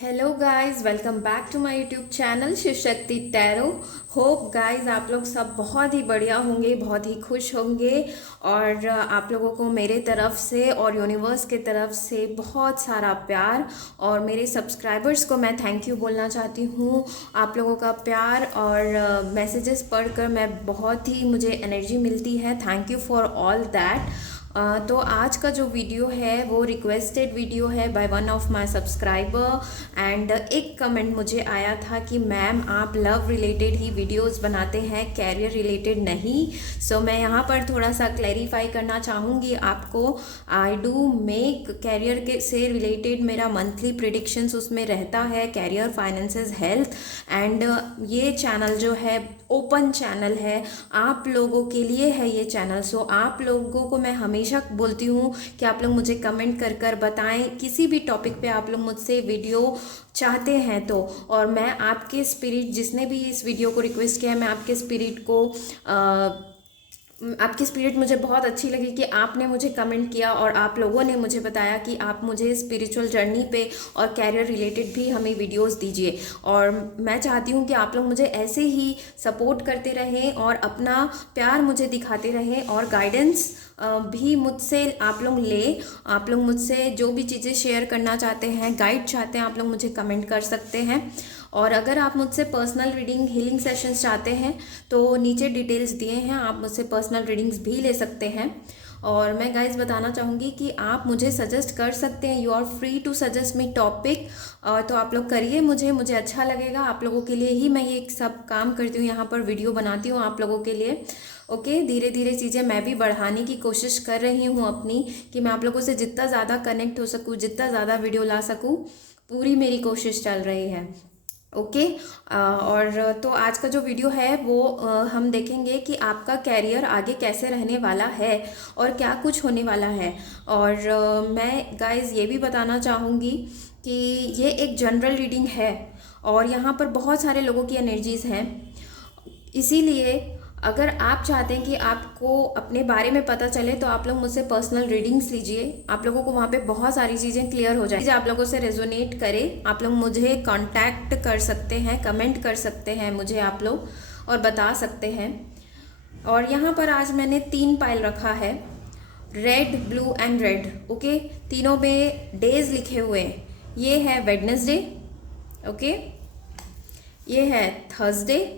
Hello guys, welcome back to my YouTube channel Shiv Shakti tarot. Hope guys आप लोग सब बहुत ही बढ़िया होंगे, बहुत ही खुश होंगे। और आप लोगों को मेरे तरफ से और यूनिवर्स के तरफ से बहुत सारा प्यार। और मेरे सब्सक्राइबर्स को मैं थैंक यू बोलना चाहती हूँ। आप लोगों का प्यार और मैसेजेस पढ़कर मैं बहुत ही मुझे एनर्जी मिलती है। Thank you for all that. तो आज का जो वीडियो है वो रिक्वेस्टेड वीडियो है by one of my subscriber. And एक कमेंट मुझे आया था कि मैम आप लव रिलेटेड ही वीडियोस बनाते हैं, कैरियर रिलेटेड नहीं। सो मैं यहाँ पर थोड़ा सा क्लैरिफाई करना चाहूँगी आपको। आई डू मेक कैरियर के से रिलेटेड मेरा मंथली प्रिडिक्शंस उसमें रहता है, कैरियर, फाइनेंसेस, हेल्थ। एंड ये चैनल जो है ओपन चैनल है, आप लोगों के लिए है ये चैनल। सो आप लोगों को मैं हमेशा बोलती हूँ कि आप लोग मुझे कमेंट कर कर बताएं किसी भी टॉपिक पे आप लोग मुझसे वीडियो चाहते हैं तो। और मैं आपके स्पिरिट, जिसने भी इस वीडियो को रिक्वेस्ट किया है, मैं आपके स्पिरिट को आपकी स्पिरिट मुझे बहुत अच्छी लगी कि आपने मुझे कमेंट किया और आप लोगों ने मुझे बताया कि आप मुझे स्पिरिचुअल जर्नी पे और कैरियर रिलेटेड भी हमें वीडियोस दीजिए। और मैं चाहती हूँ कि आप लोग मुझे ऐसे ही सपोर्ट करते रहें और अपना प्यार मुझे दिखाते रहें और गाइडेंस भी मुझसे आप लोग ले। आप लोग मुझसे जो भी चीज़ें शेयर करना चाहते हैं, गाइड चाहते हैं, आप लोग मुझे कमेंट कर सकते हैं। और अगर आप मुझसे पर्सनल रीडिंग, हीलिंग सेशंस चाहते हैं तो नीचे डिटेल्स दिए हैं, आप मुझसे पर्सनल रीडिंग्स भी ले सकते हैं। और मैं गाइज बताना चाहूँगी कि आप मुझे सजेस्ट कर सकते हैं, you are free to suggest me topic. तो आप लोग करिए, मुझे अच्छा लगेगा। आप लोगों के लिए ही मैं ये सब काम करती हूँ, यहाँ पर वीडियो बनाती हूँ आप लोगों के लिए। ओके, धीरे धीरे चीज़ें मैं भी बढ़ाने की कोशिश कर रही हूँ अपनी, कि मैं आप लोगों से जितना ज़्यादा कनेक्ट हो सकूँ, जितना ज़्यादा वीडियो ला सकूँ, पूरी मेरी कोशिश चल रही है। ओके। और तो आज का जो वीडियो है वो हम देखेंगे कि आपका कैरियर आगे कैसे रहने वाला है और क्या कुछ होने वाला है। और मैं गाइस ये भी बताना चाहूँगी कि ये एक जनरल रीडिंग है और यहाँ पर बहुत सारे लोगों की एनर्जीज़ हैं। इसीलिए अगर आप चाहते हैं कि आपको अपने बारे में पता चले तो आप लोग मुझसे पर्सनल रीडिंग्स लीजिए। आप लोगों को वहाँ पे बहुत सारी चीज़ें क्लियर हो जाएगी। आप लोगों से रेजोनेट करे, आप लोग मुझे कांटेक्ट कर सकते हैं, कमेंट कर सकते हैं मुझे आप लोग, और बता सकते हैं। और यहाँ पर आज मैंने 3 पाइल रखा है, red, blue and red. Okay, तीनों में डेज लिखे हुए हैं। ये है वेडनेसडे, ओके, ये है थर्सडे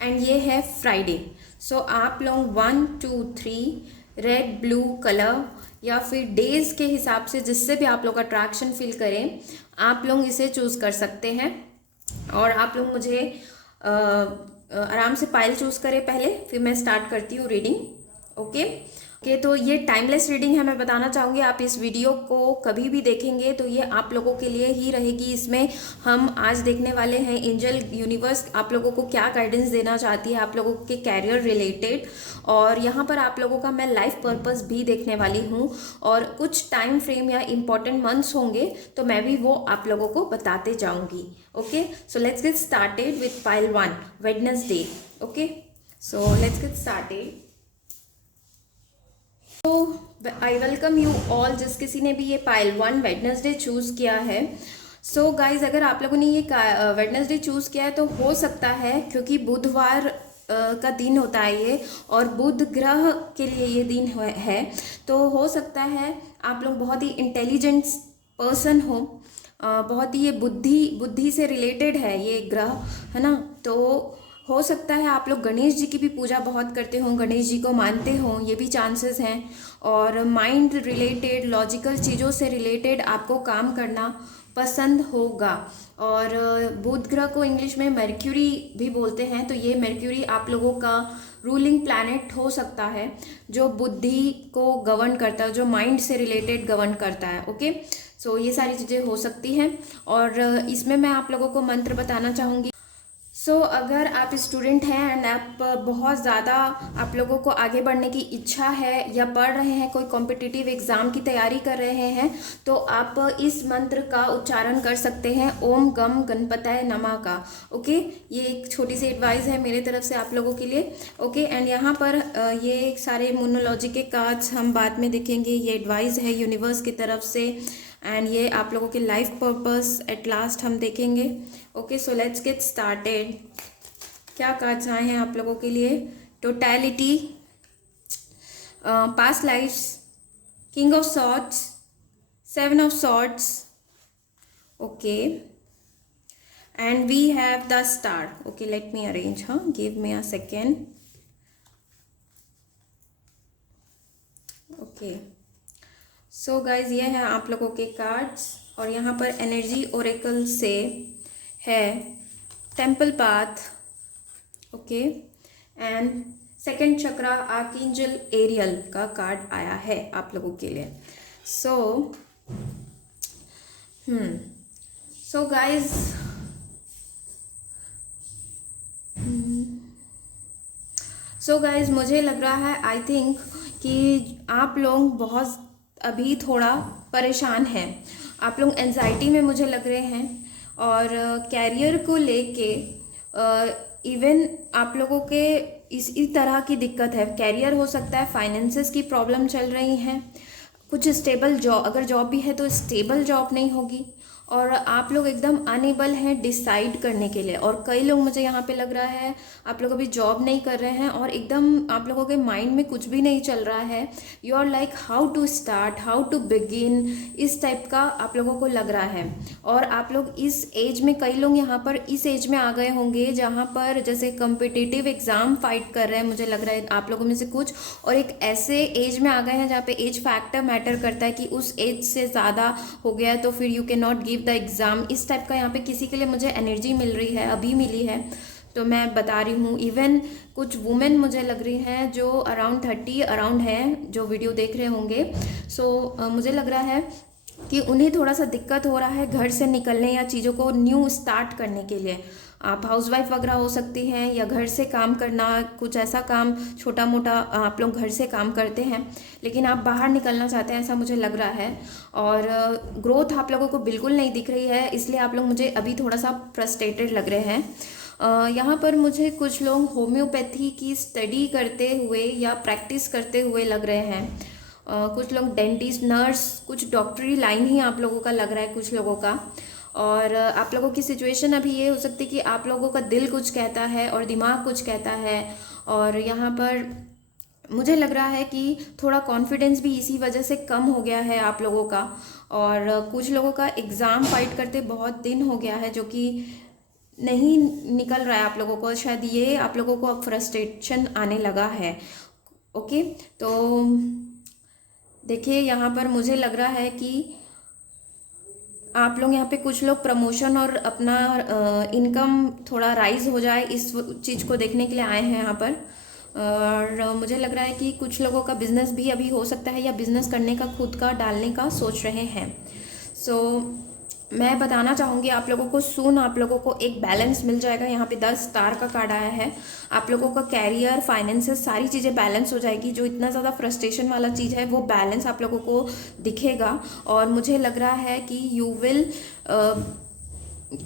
एंड ये है फ्राइडे। सो आप लोग 1 2 3 रेड ब्लू कलर या फिर डेज के हिसाब से जिससे भी आप लोग अट्रैक्शन फील करें, आप लोग इसे चूज़ कर सकते हैं। और आप लोग मुझे आराम से पाइल चूज़ करें पहले, फिर मैं स्टार्ट करती हूँ रीडिंग। ओके ओके, तो ये टाइमलेस रीडिंग है। मैं बताना चाहूँगी आप इस वीडियो को कभी भी देखेंगे तो ये आप लोगों के लिए ही रहेगी। इसमें हम आज देखने वाले हैं एंजल यूनिवर्स आप लोगों को क्या गाइडेंस देना चाहती है आप लोगों के कैरियर रिलेटेड। और यहाँ पर आप लोगों का मैं लाइफ पर्पस भी देखने वाली हूँ और कुछ टाइम फ्रेम या इम्पॉर्टेंट मंथ्स होंगे तो मैं भी वो आप लोगों को बताते जाऊँगी। Okay, so let's get started with pile 1, Wednesday. Okay, so let's get started. तो आई वेलकम यू ऑल, जिस किसी ने भी ये पाइल 1 वेडनेसडे चूज़ किया है। सो गाइज, अगर आप लोगों ने ये वेडनेसडे चूज़ किया है तो हो सकता है, क्योंकि बुधवार का दिन होता है ये और बुध ग्रह के लिए ये दिन है, तो हो सकता है आप लोग बहुत ही इंटेलिजेंट पर्सन हो। बहुत ही ये बुद्धि से रिलेटेड है ये ग्रह, है ना। तो हो सकता है आप लोग गणेश जी की भी पूजा बहुत करते हो, गणेश जी को मानते हो, ये भी चांसेस हैं। और माइंड रिलेटेड, लॉजिकल चीज़ों से रिलेटेड आपको काम करना पसंद होगा। और बुध ग्रह को इंग्लिश में मर्क्यूरी भी बोलते हैं, तो ये मर्क्यूरी आप लोगों का रूलिंग प्लैनेट हो सकता है, जो बुद्धि को गवर्न करता है, जो माइंड से रिलेटेड गवर्न करता है। ओके, सो ये सारी चीज़ें हो सकती हैं। और इसमें मैं आप लोगों को मंत्र बताना चाहूँगी। सो अगर आप स्टूडेंट हैं एंड आप बहुत ज़्यादा आप लोगों को आगे बढ़ने की इच्छा है या पढ़ रहे हैं, कोई कॉम्पिटिटिव एग्ज़ाम की तैयारी कर रहे हैं, तो आप इस मंत्र का उच्चारण कर सकते हैं, ओम गम गणपतये नमः का। ओके, ये एक छोटी सी एडवाइस है मेरे तरफ से आप लोगों के लिए। ओके, एंड यहाँ पर ये सारे मोनोलॉजी के कार्ड्स हम बाद में देखेंगे, ये एडवाइस है यूनिवर्स की तरफ से। एंड ये आप लोगों के लाइफ पर्पस एट लास्ट हम देखेंगे। Okay, so let's get started. क्या कार्ड्स आए हैं आप लोगों के लिए? Totality, past lives, king of swords, seven of swords, okay, and we have the star. Okay, let me arrange, हाँ, give me a second. Okay, so guys ये हैं आप लोगों के कार्ड्स, और यहाँ पर एनर्जी ओरेकल से है temple path, okay, and second chakra archangel Ariel का कार्ड आया है आप लोगों के लिए। सो गाइज मुझे लग रहा है, आई थिंक, कि आप लोग बहुत अभी थोड़ा परेशान हैं, आप लोग एंजाइटी में मुझे लग रहे हैं, और कैरियर को लेके इवन आप लोगों के इसी तरह की दिक्कत है। कैरियर हो सकता है, फाइनेंसेस की प्रॉब्लम चल रही हैं, कुछ स्टेबल जॉब, अगर जॉब भी है तो स्टेबल जॉब नहीं होगी, और आप लोग एकदम अनेबल हैं डिसाइड करने के लिए। और कई लोग, मुझे यहाँ पे लग रहा है, आप लोग अभी जॉब नहीं कर रहे हैं और एकदम आप लोगों के माइंड में कुछ भी नहीं चल रहा है। You are like how to start, how to begin, इस टाइप का आप लोगों को लग रहा है। और आप लोग इस एज में, कई लोग यहाँ पर इस एज में आ गए होंगे जहाँ पर जैसे कम्पिटिटिव एग्ज़ाम फाइट कर रहे हैं, मुझे लग रहा है आप लोगों में से कुछ, और एक ऐसे एज में आ गए हैं जहाँ पे एज फैक्टर मैटर करता है कि उस एज से ज़्यादा हो गया है तो फिर you can not give the exam. इस टाइप का यहाँ पे किसी के लिए मुझे एनर्जी मिल रही है, अभी मिली है, तो मैं बता रही हूँ। इवन कुछ वुमेन मुझे लग रही हैं जो अराउंड 30 अराउंड हैं, जो वीडियो देख रहे होंगे। मुझे लग रहा है कि उन्हें थोड़ा सा दिक्कत हो रहा है घर से निकलने या चीज़ों को न्यू स्टार्ट करने के लिए। आप हाउसवाइफ वगैरह हो सकती हैं, या घर से काम करना, कुछ ऐसा काम छोटा मोटा आप लोग घर से काम करते हैं, लेकिन आप बाहर निकलना चाहते हैं, ऐसा मुझे लग रहा है। और ग्रोथ आप लोगों को बिल्कुल नहीं दिख रही है, इसलिए आप लोग मुझे अभी थोड़ा सा फ्रस्ट्रेटेड लग रहे हैं। यहाँ पर मुझे कुछ लोग होम्योपैथी की स्टडी करते हुए या प्रैक्टिस करते हुए लग रहे हैं। कुछ लोग डेंटिस्ट, नर्स, कुछ डॉक्टरी लाइन ही आप लोगों का लग रहा है कुछ लोगों का। और आप लोगों की सिचुएशन अभी ये हो सकती है कि आप लोगों का दिल कुछ कहता है और दिमाग कुछ कहता है, और यहाँ पर मुझे लग रहा है कि थोड़ा कॉन्फिडेंस भी इसी वजह से कम हो गया है आप लोगों का। और कुछ लोगों का एग्ज़ाम फाइट करते बहुत दिन हो गया है, जो कि नहीं निकल रहा है आप लोगों को, शायद ये आप लोगों को अब फ्रस्ट्रेशन आने लगा है। ओके, तो देखिए यहाँ पर मुझे लग रहा है कि आप लोग यहाँ पे कुछ लोग प्रमोशन और अपना इनकम थोड़ा राइज हो जाए, इस चीज़ को देखने के लिए आए हैं यहाँ पर। और मुझे लग रहा है कि कुछ लोगों का बिज़नेस भी अभी हो सकता है, या बिज़नेस करने का, खुद का डालने का सोच रहे हैं। मैं बताना चाहूँगी आप लोगों को, सून आप लोगों को एक बैलेंस मिल जाएगा। यहाँ पे 10 स्टार का कार्ड आया है। आप लोगों का कैरियर, फाइनेंसेस, सारी चीज़ें बैलेंस हो जाएगी। जो इतना ज़्यादा फ्रस्ट्रेशन वाला चीज़ है वो बैलेंस आप लोगों को दिखेगा। और मुझे लग रहा है कि यू विल,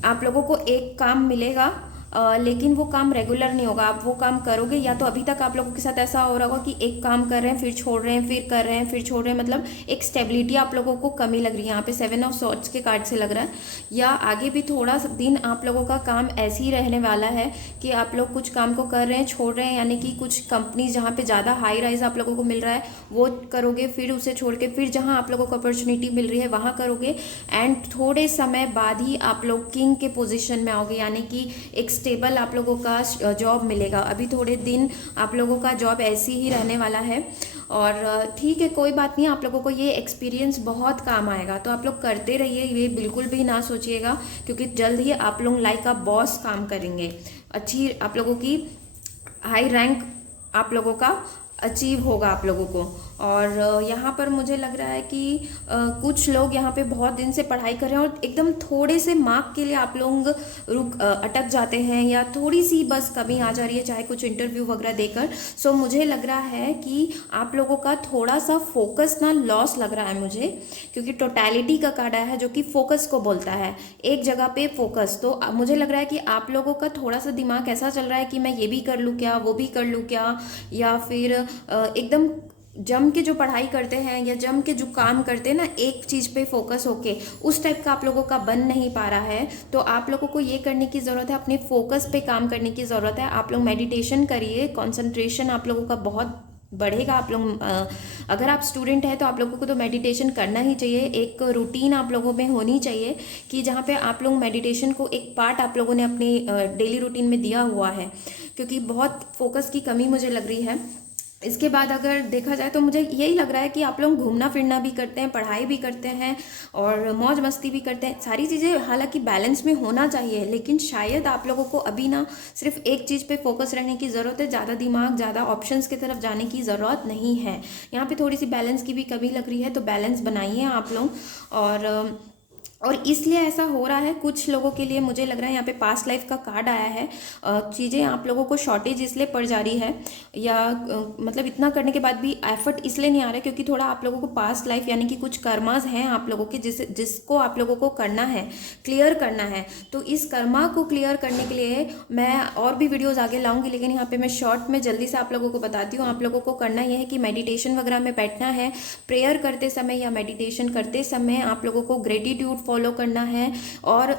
आप लोगों को एक काम मिलेगा, लेकिन वो काम रेगुलर नहीं होगा। आप वो काम करोगे, या तो अभी तक आप लोगों के साथ ऐसा हो रहा होगा कि एक काम कर रहे हैं फिर छोड़ रहे हैं, फिर कर रहे हैं फिर छोड़ रहे हैं, मतलब एक स्टेबिलिटी आप लोगों को कमी लग रही है। यहाँ पे 7 ऑफ सॉर्ड्स के कार्ड से लग रहा है, या आगे भी थोड़ा दिन आप लोगों का काम ऐसे ही रहने वाला है कि आप लोग कुछ काम को कर रहे हैं, छोड़ रहे हैं, यानी कि कुछ कंपनीज जहाँ पे ज़्यादा हाई राइज आप लोगों को मिल रहा है वो करोगे, फिर उसे छोड़ के फिर जहाँ आप लोगों को अपॉर्चुनिटी मिल रही है वहाँ करोगे, एंड थोड़े समय बाद ही आप लोग किंग के पोजिशन में आओगे, यानी कि एक स्टेबल आप लोगों का जॉब मिलेगा। अभी थोड़े दिन आप लोगों का जॉब ऐसी ही रहने वाला है, और ठीक है, कोई बात नहीं, आप लोगों को ये एक्सपीरियंस बहुत काम आएगा, तो आप लोग करते रहिए, ये बिल्कुल भी ना सोचिएगा, क्योंकि जल्द ही आप लोग लाइक अ बॉस काम करेंगे। अच्छी आप लोगों की हाई रैंक आप लोगों का अचीव होगा आप लोगों को। और यहाँ पर मुझे लग रहा है कि कुछ लोग यहाँ पे बहुत दिन से पढ़ाई कर रहे हैं और एकदम थोड़े से मार्क के लिए आप लोग अटक जाते हैं, या थोड़ी सी बस कमी आ जा रही है, चाहे कुछ इंटरव्यू वगैरह देकर। मुझे लग रहा है कि आप लोगों का थोड़ा सा फोकस ना लॉस लग रहा है मुझे, क्योंकि टोटैलिटी का कार्ड आया है जो कि फोकस को बोलता है, एक जगह पे फोकस। तो मुझे लग रहा है कि आप लोगों का थोड़ा सा दिमाग ऐसा चल रहा है कि मैं ये भी कर लूँ क्या, वो भी कर लूँ क्या, या फिर एकदम जम के जो पढ़ाई करते हैं या जम के जो काम करते हैं ना, एक चीज़ पे फोकस होके, उस टाइप का आप लोगों का बन नहीं पा रहा है। तो आप लोगों को ये करने की ज़रूरत है, अपने फोकस पे काम करने की ज़रूरत है। आप लोग मेडिटेशन करिए, कंसंट्रेशन आप लोगों का बहुत बढ़ेगा। आप लोग अगर आप स्टूडेंट हैं तो आप लोगों को तो मेडिटेशन करना ही चाहिए। एक रूटीन आप लोगों में होनी चाहिए कि जहाँ पे आप लोग मेडिटेशन को एक पार्ट आप लोगों ने अपनी डेली रूटीन में दिया हुआ है, क्योंकि बहुत फोकस की कमी मुझे लग रही है। इसके बाद अगर देखा जाए तो मुझे यही लग रहा है कि आप लोग घूमना फिरना भी करते हैं, पढ़ाई भी करते हैं और मौज मस्ती भी करते हैं। सारी चीज़ें हालांकि बैलेंस में होना चाहिए, लेकिन शायद आप लोगों को अभी ना सिर्फ एक चीज़ पे फोकस रहने की ज़रूरत है। ज़्यादा दिमाग, ज़्यादा ऑप्शंस की तरफ जाने की ज़रूरत नहीं है। यहाँ पे थोड़ी सी बैलेंस की भी कमी लग रही है, तो बैलेंस बनाइए आप लोग। और इसलिए ऐसा हो रहा है कुछ लोगों के लिए, मुझे लग रहा है यहाँ पे पास्ट लाइफ का कार्ड आया है। चीज़ें आप लोगों को शॉर्टेज इसलिए पड़ जा रही है, या मतलब इतना करने के बाद भी एफर्ट इसलिए नहीं आ रहा है क्योंकि थोड़ा आप लोगों को पास्ट लाइफ यानी कि कुछ कर्मास हैं आप लोगों के, जिसको आप लोगों को करना है, क्लियर करना है। तो इस कर्मा को क्लियर करने के लिए मैं और भी वीडियोज़ आगे लाऊंगी, लेकिन यहाँ पे मैं शॉर्ट में जल्दी से आप लोगों को बताती हूँ। आप लोगों को करना यह है कि मेडिटेशन वगैरह में बैठना है। प्रेयर करते समय या मेडिटेशन करते समय आप लोगों को ग्रेटिट्यूड फॉलो करना है और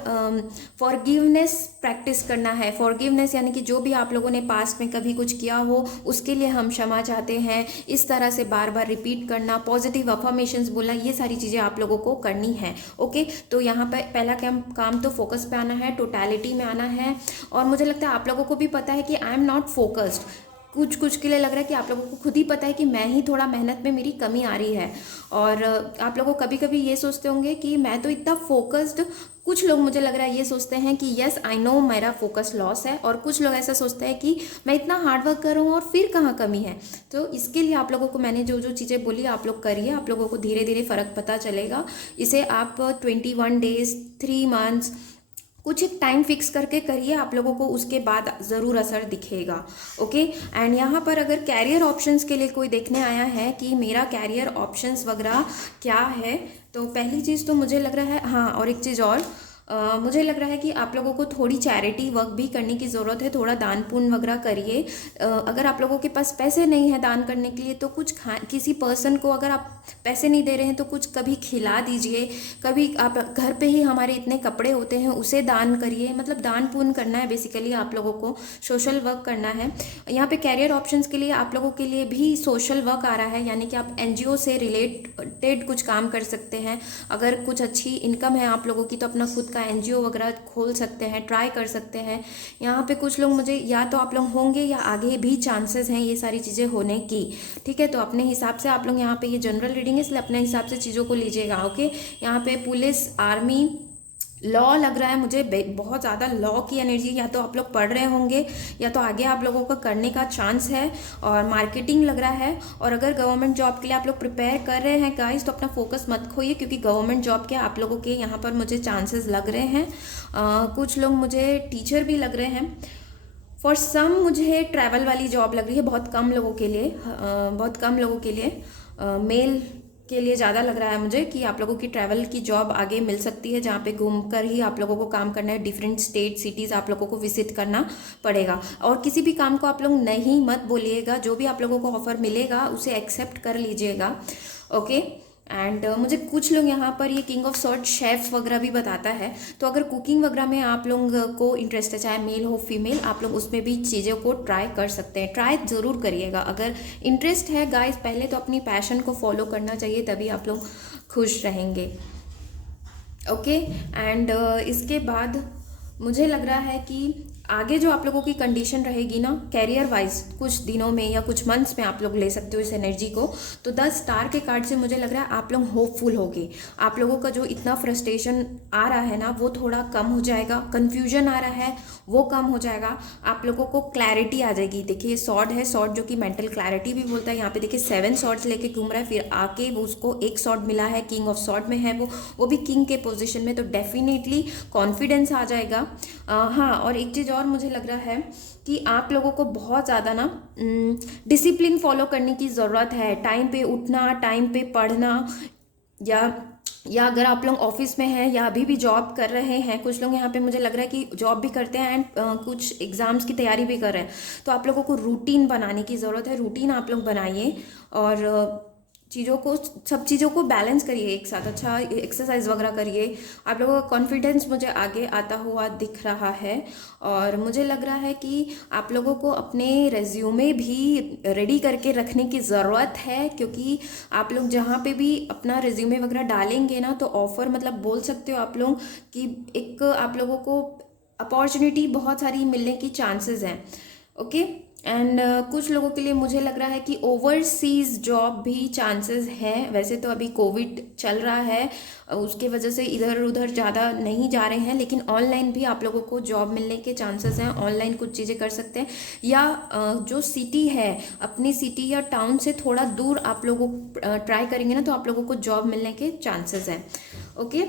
फॉरगिवनेस प्रैक्टिस करना है। फॉरगिवनेस यानी कि जो भी आप लोगों ने पास्ट में कभी कुछ किया हो उसके लिए हम क्षमा चाहते हैं, इस तरह से बार बार रिपीट करना, पॉजिटिव अफर्मेशंस बोलना, ये सारी चीज़ें आप लोगों को करनी है। ओके, तो यहाँ पर पहला काम तो फोकस पे आना है, टोटलिटी में आना है। और मुझे लगता है आप लोगों को भी पता है कि आई एम नॉट फोकस्ड। कुछ के लिए लग रहा है कि आप लोगों को खुद ही पता है कि मैं ही थोड़ा मेहनत में मेरी कमी आ रही है। और आप लोगों कभी कभी ये सोचते होंगे कि मैं तो इतना फोकस्ड, कुछ लोग मुझे लग रहा है ये सोचते हैं कि यस आई नो मेरा फोकस लॉस है, और कुछ लोग ऐसा सोचते हैं कि मैं इतना हार्ड वर्क कर रहा हूँ और फिर कहाँ कमी है। तो इसके लिए आप लोगों को मैंने जो जो चीज़ें बोली आप लोग करिए, आप लोगों को धीरे धीरे फ़र्क पता चलेगा। इसे आप 21 डेज, 3 मंथ्स, कुछ एक टाइम फिक्स करके करिए, आप लोगों को उसके बाद ज़रूर असर दिखेगा। ओके, एंड यहाँ पर अगर कैरियर ऑप्शंस के लिए कोई देखने आया है कि मेरा कैरियर ऑप्शंस वगैरह क्या है, तो पहली चीज़ तो मुझे लग रहा है, हाँ और एक चीज़ और मुझे लग रहा है कि आप लोगों को थोड़ी चैरिटी वर्क भी करने की ज़रूरत है। थोड़ा दान पुण्य वगैरह करिए। अगर आप लोगों के पास पैसे नहीं है दान करने के लिए तो कुछ किसी पर्सन को, अगर आप पैसे नहीं दे रहे हैं तो कुछ कभी खिला दीजिए। कभी आप घर पे ही हमारे इतने कपड़े होते हैं उसे दान करिए। मतलब दान पुण्य करना है, बेसिकली आप लोगों को सोशल वर्क करना है। यहाँ पे कैरियर ऑप्शंस के लिए आप लोगों के लिए भी सोशल वर्क आ रहा है, यानी कि आप एनजीओ से रिलेटेड कुछ काम कर सकते हैं। अगर कुछ अच्छी इनकम है आप लोगों की तो अपना खुद का एनजीओ वगैरह खोल सकते हैं, ट्राई कर सकते हैं। यहाँ पे कुछ लोग, मुझे या तो आप लोग होंगे या आगे भी चांसेस हैं ये सारी चीज़ें होने की। ठीक है, तो अपने हिसाब से आप लोग, यहाँ पे ये जनरल रीडिंग है इसलिए अपने हिसाब से चीज़ों को लीजिएगा। ओके, यहाँ पे पुलिस, आर्मी, लॉ लग रहा है मुझे, बहुत ज़्यादा लॉ की एनर्जी, या तो आप लोग पढ़ रहे होंगे या तो आगे आप लोगों का करने का चांस है। और मार्केटिंग लग रहा है। और अगर गवर्नमेंट जॉब के लिए आप लोग प्रिपेयर कर रहे हैं गाइस तो अपना फोकस मत खोइए, क्योंकि गवर्नमेंट जॉब के आप लोगों के यहाँ पर मुझे चांसेस लग रहे हैं। कुछ लोग मुझे टीचर भी लग रहे हैं। फॉर सम मुझे ट्रैवल वाली जॉब लग रही है, बहुत कम लोगों के लिए, बहुत कम लोगों के लिए, मेल के लिए ज़्यादा लग रहा है मुझे कि आप लोगों की ट्रैवल की जॉब आगे मिल सकती है, जहाँ पे घूमकर ही आप लोगों को काम करना है। डिफरेंट स्टेट, सिटीज़ आप लोगों को विजिट करना पड़ेगा। और किसी भी काम को आप लोग नहीं मत बोलिएगा, जो भी आप लोगों को ऑफर मिलेगा उसे एक्सेप्ट कर लीजिएगा। ओके, एंड मुझे कुछ लोग यहाँ पर ये किंग ऑफ सॉर्ट शेफ वगैरह भी बताता है। तो अगर कुकिंग वगैरह में आप लोग को इंटरेस्ट है, चाहे मेल हो फीमेल, आप लोग उसमें भी चीज़ों को ट्राई कर सकते हैं। ट्राई ज़रूर करिएगा अगर इंटरेस्ट है गाइस। पहले तो अपनी पैशन को फॉलो करना चाहिए, तभी आप लोग खुश रहेंगे। ओके, एंड इसके बाद मुझे लग रहा है कि आगे जो आप लोगों की कंडीशन रहेगी ना कैरियर वाइज, कुछ दिनों में या कुछ मंथ्स में आप लोग ले सकते हो इस एनर्जी को। तो 10 स्टार के कार्ड से मुझे लग रहा है आप लोग होपफुल होगे। आप लोगों का जो इतना फ्रस्ट्रेशन आ रहा है ना वो थोड़ा कम हो जाएगा। कन्फ्यूजन आ रहा है वो कम हो जाएगा। आप लोगों को क्लैरिटी आ जाएगी। देखिए सॉर्ड है, सॉर्ड जो कि मेंटल क्लैरिटी भी बोलता है। यहाँ पे देखिए 7 सॉर्ड्स लेके घूम रहा है, फिर आके वो उसको एक सॉर्ड मिला है, किंग ऑफ सॉर्ड में है वो भी किंग के पोजीशन में। तो डेफिनेटली कॉन्फिडेंस आ जाएगा। हाँ, और एक चीज़ और मुझे लग रहा है कि आप लोगों को बहुत ज़्यादा ना डिसिप्लिन फॉलो करने की ज़रूरत है। टाइम पे उठना, टाइम पे पढ़ना, या या अगर आप लोग ऑफिस में हैं या अभी भी जॉब कर रहे हैं, कुछ लोग यहाँ पे मुझे लग रहा है कि जॉब भी करते हैं एंड कुछ एग्ज़ाम्स की तैयारी भी कर रहे हैं, तो आप लोगों को रूटीन बनाने की ज़रूरत है। रूटीन आप लोग बनाइए और चीज़ों को, सब चीज़ों को बैलेंस करिए एक साथ। अच्छा एक्सरसाइज वगैरह करिए। आप लोगों का कॉन्फिडेंस मुझे आगे आता हुआ दिख रहा है और मुझे लग रहा है कि आप लोगों को अपने रेज्यूमे भी रेडी करके रखने की ज़रूरत है, क्योंकि आप लोग जहाँ पे भी अपना रेज्यूमे वगैरह डालेंगे ना, तो ऑफ़र मतलब बोल सकते हो आप लोग कि एक आप लोगों को अपॉर्चुनिटी बहुत सारी मिलने की चांसेस हैं। ओके एंड कुछ लोगों के लिए मुझे लग रहा है कि ओवरसीज़ जॉब भी चांसेस हैं। वैसे तो अभी कोविड चल रहा है, उसके वजह से इधर उधर ज़्यादा नहीं जा रहे हैं, लेकिन ऑनलाइन भी आप लोगों को जॉब मिलने के चांसेस हैं। ऑनलाइन कुछ चीज़ें कर सकते हैं, या जो सिटी है, अपनी सिटी या टाउन से थोड़ा दूर आप लोगों ट्राई करेंगे ना, तो आप लोगों को जॉब मिलने के चांसेस हैं। ओके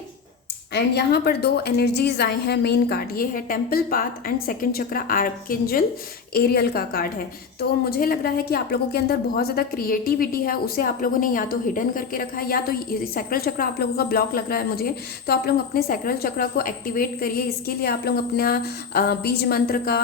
एंड यहाँ पर दो एनर्जीज आई हैं मेन कार्ड, ये है temple path and second chakra archangel Ariel का कार्ड है। तो मुझे लग रहा है कि आप लोगों के अंदर बहुत ज़्यादा क्रिएटिविटी है, उसे आप लोगों ने या तो हिडन करके रखा है, या तो सैक्रल चक्रा आप लोगों का ब्लॉक लग रहा है मुझे। तो आप लोग अपने सैक्रल चक्रा को एक्टिवेट करिए। इसके लिए आप लोग अपना बीज मंत्र का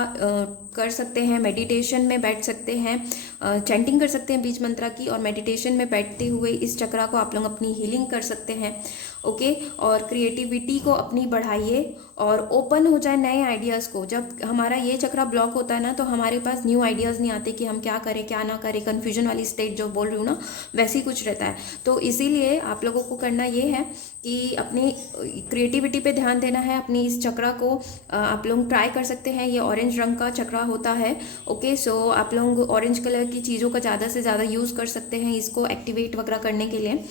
कर सकते हैं, मेडिटेशन में बैठ सकते हैं, चैंटिंग कर सकते हैं बीज मंत्र की, और मेडिटेशन में बैठते हुए इस चक्रा को आप लोग अपनी हीलिंग कर सकते हैं। ओके और क्रिएटिविटी को अपनी बढ़ाइए और ओपन हो जाए नए आइडियाज़ को। जब हमारा ये चक्रा ब्लॉक होता है ना, तो हमारे पास न्यू आइडियाज़ नहीं आते कि हम क्या करें क्या ना करें, कन्फ्यूजन वाली स्टेट जो बोल रही हूँ ना, वैसे ही कुछ रहता है। तो इसीलिए आप लोगों को करना ये है कि अपनी क्रिएटिविटी पे ध्यान देना है। अपनी इस चक्रा को आप लोग ट्राई कर सकते हैं। ये ऑरेंज रंग का चक्रा होता है। ओके सो आप लोग ऑरेंज कलर की चीज़ों का ज़्यादा से ज़्यादा यूज़ कर सकते हैं इसको एक्टिवेट वगैरह करने के लिए।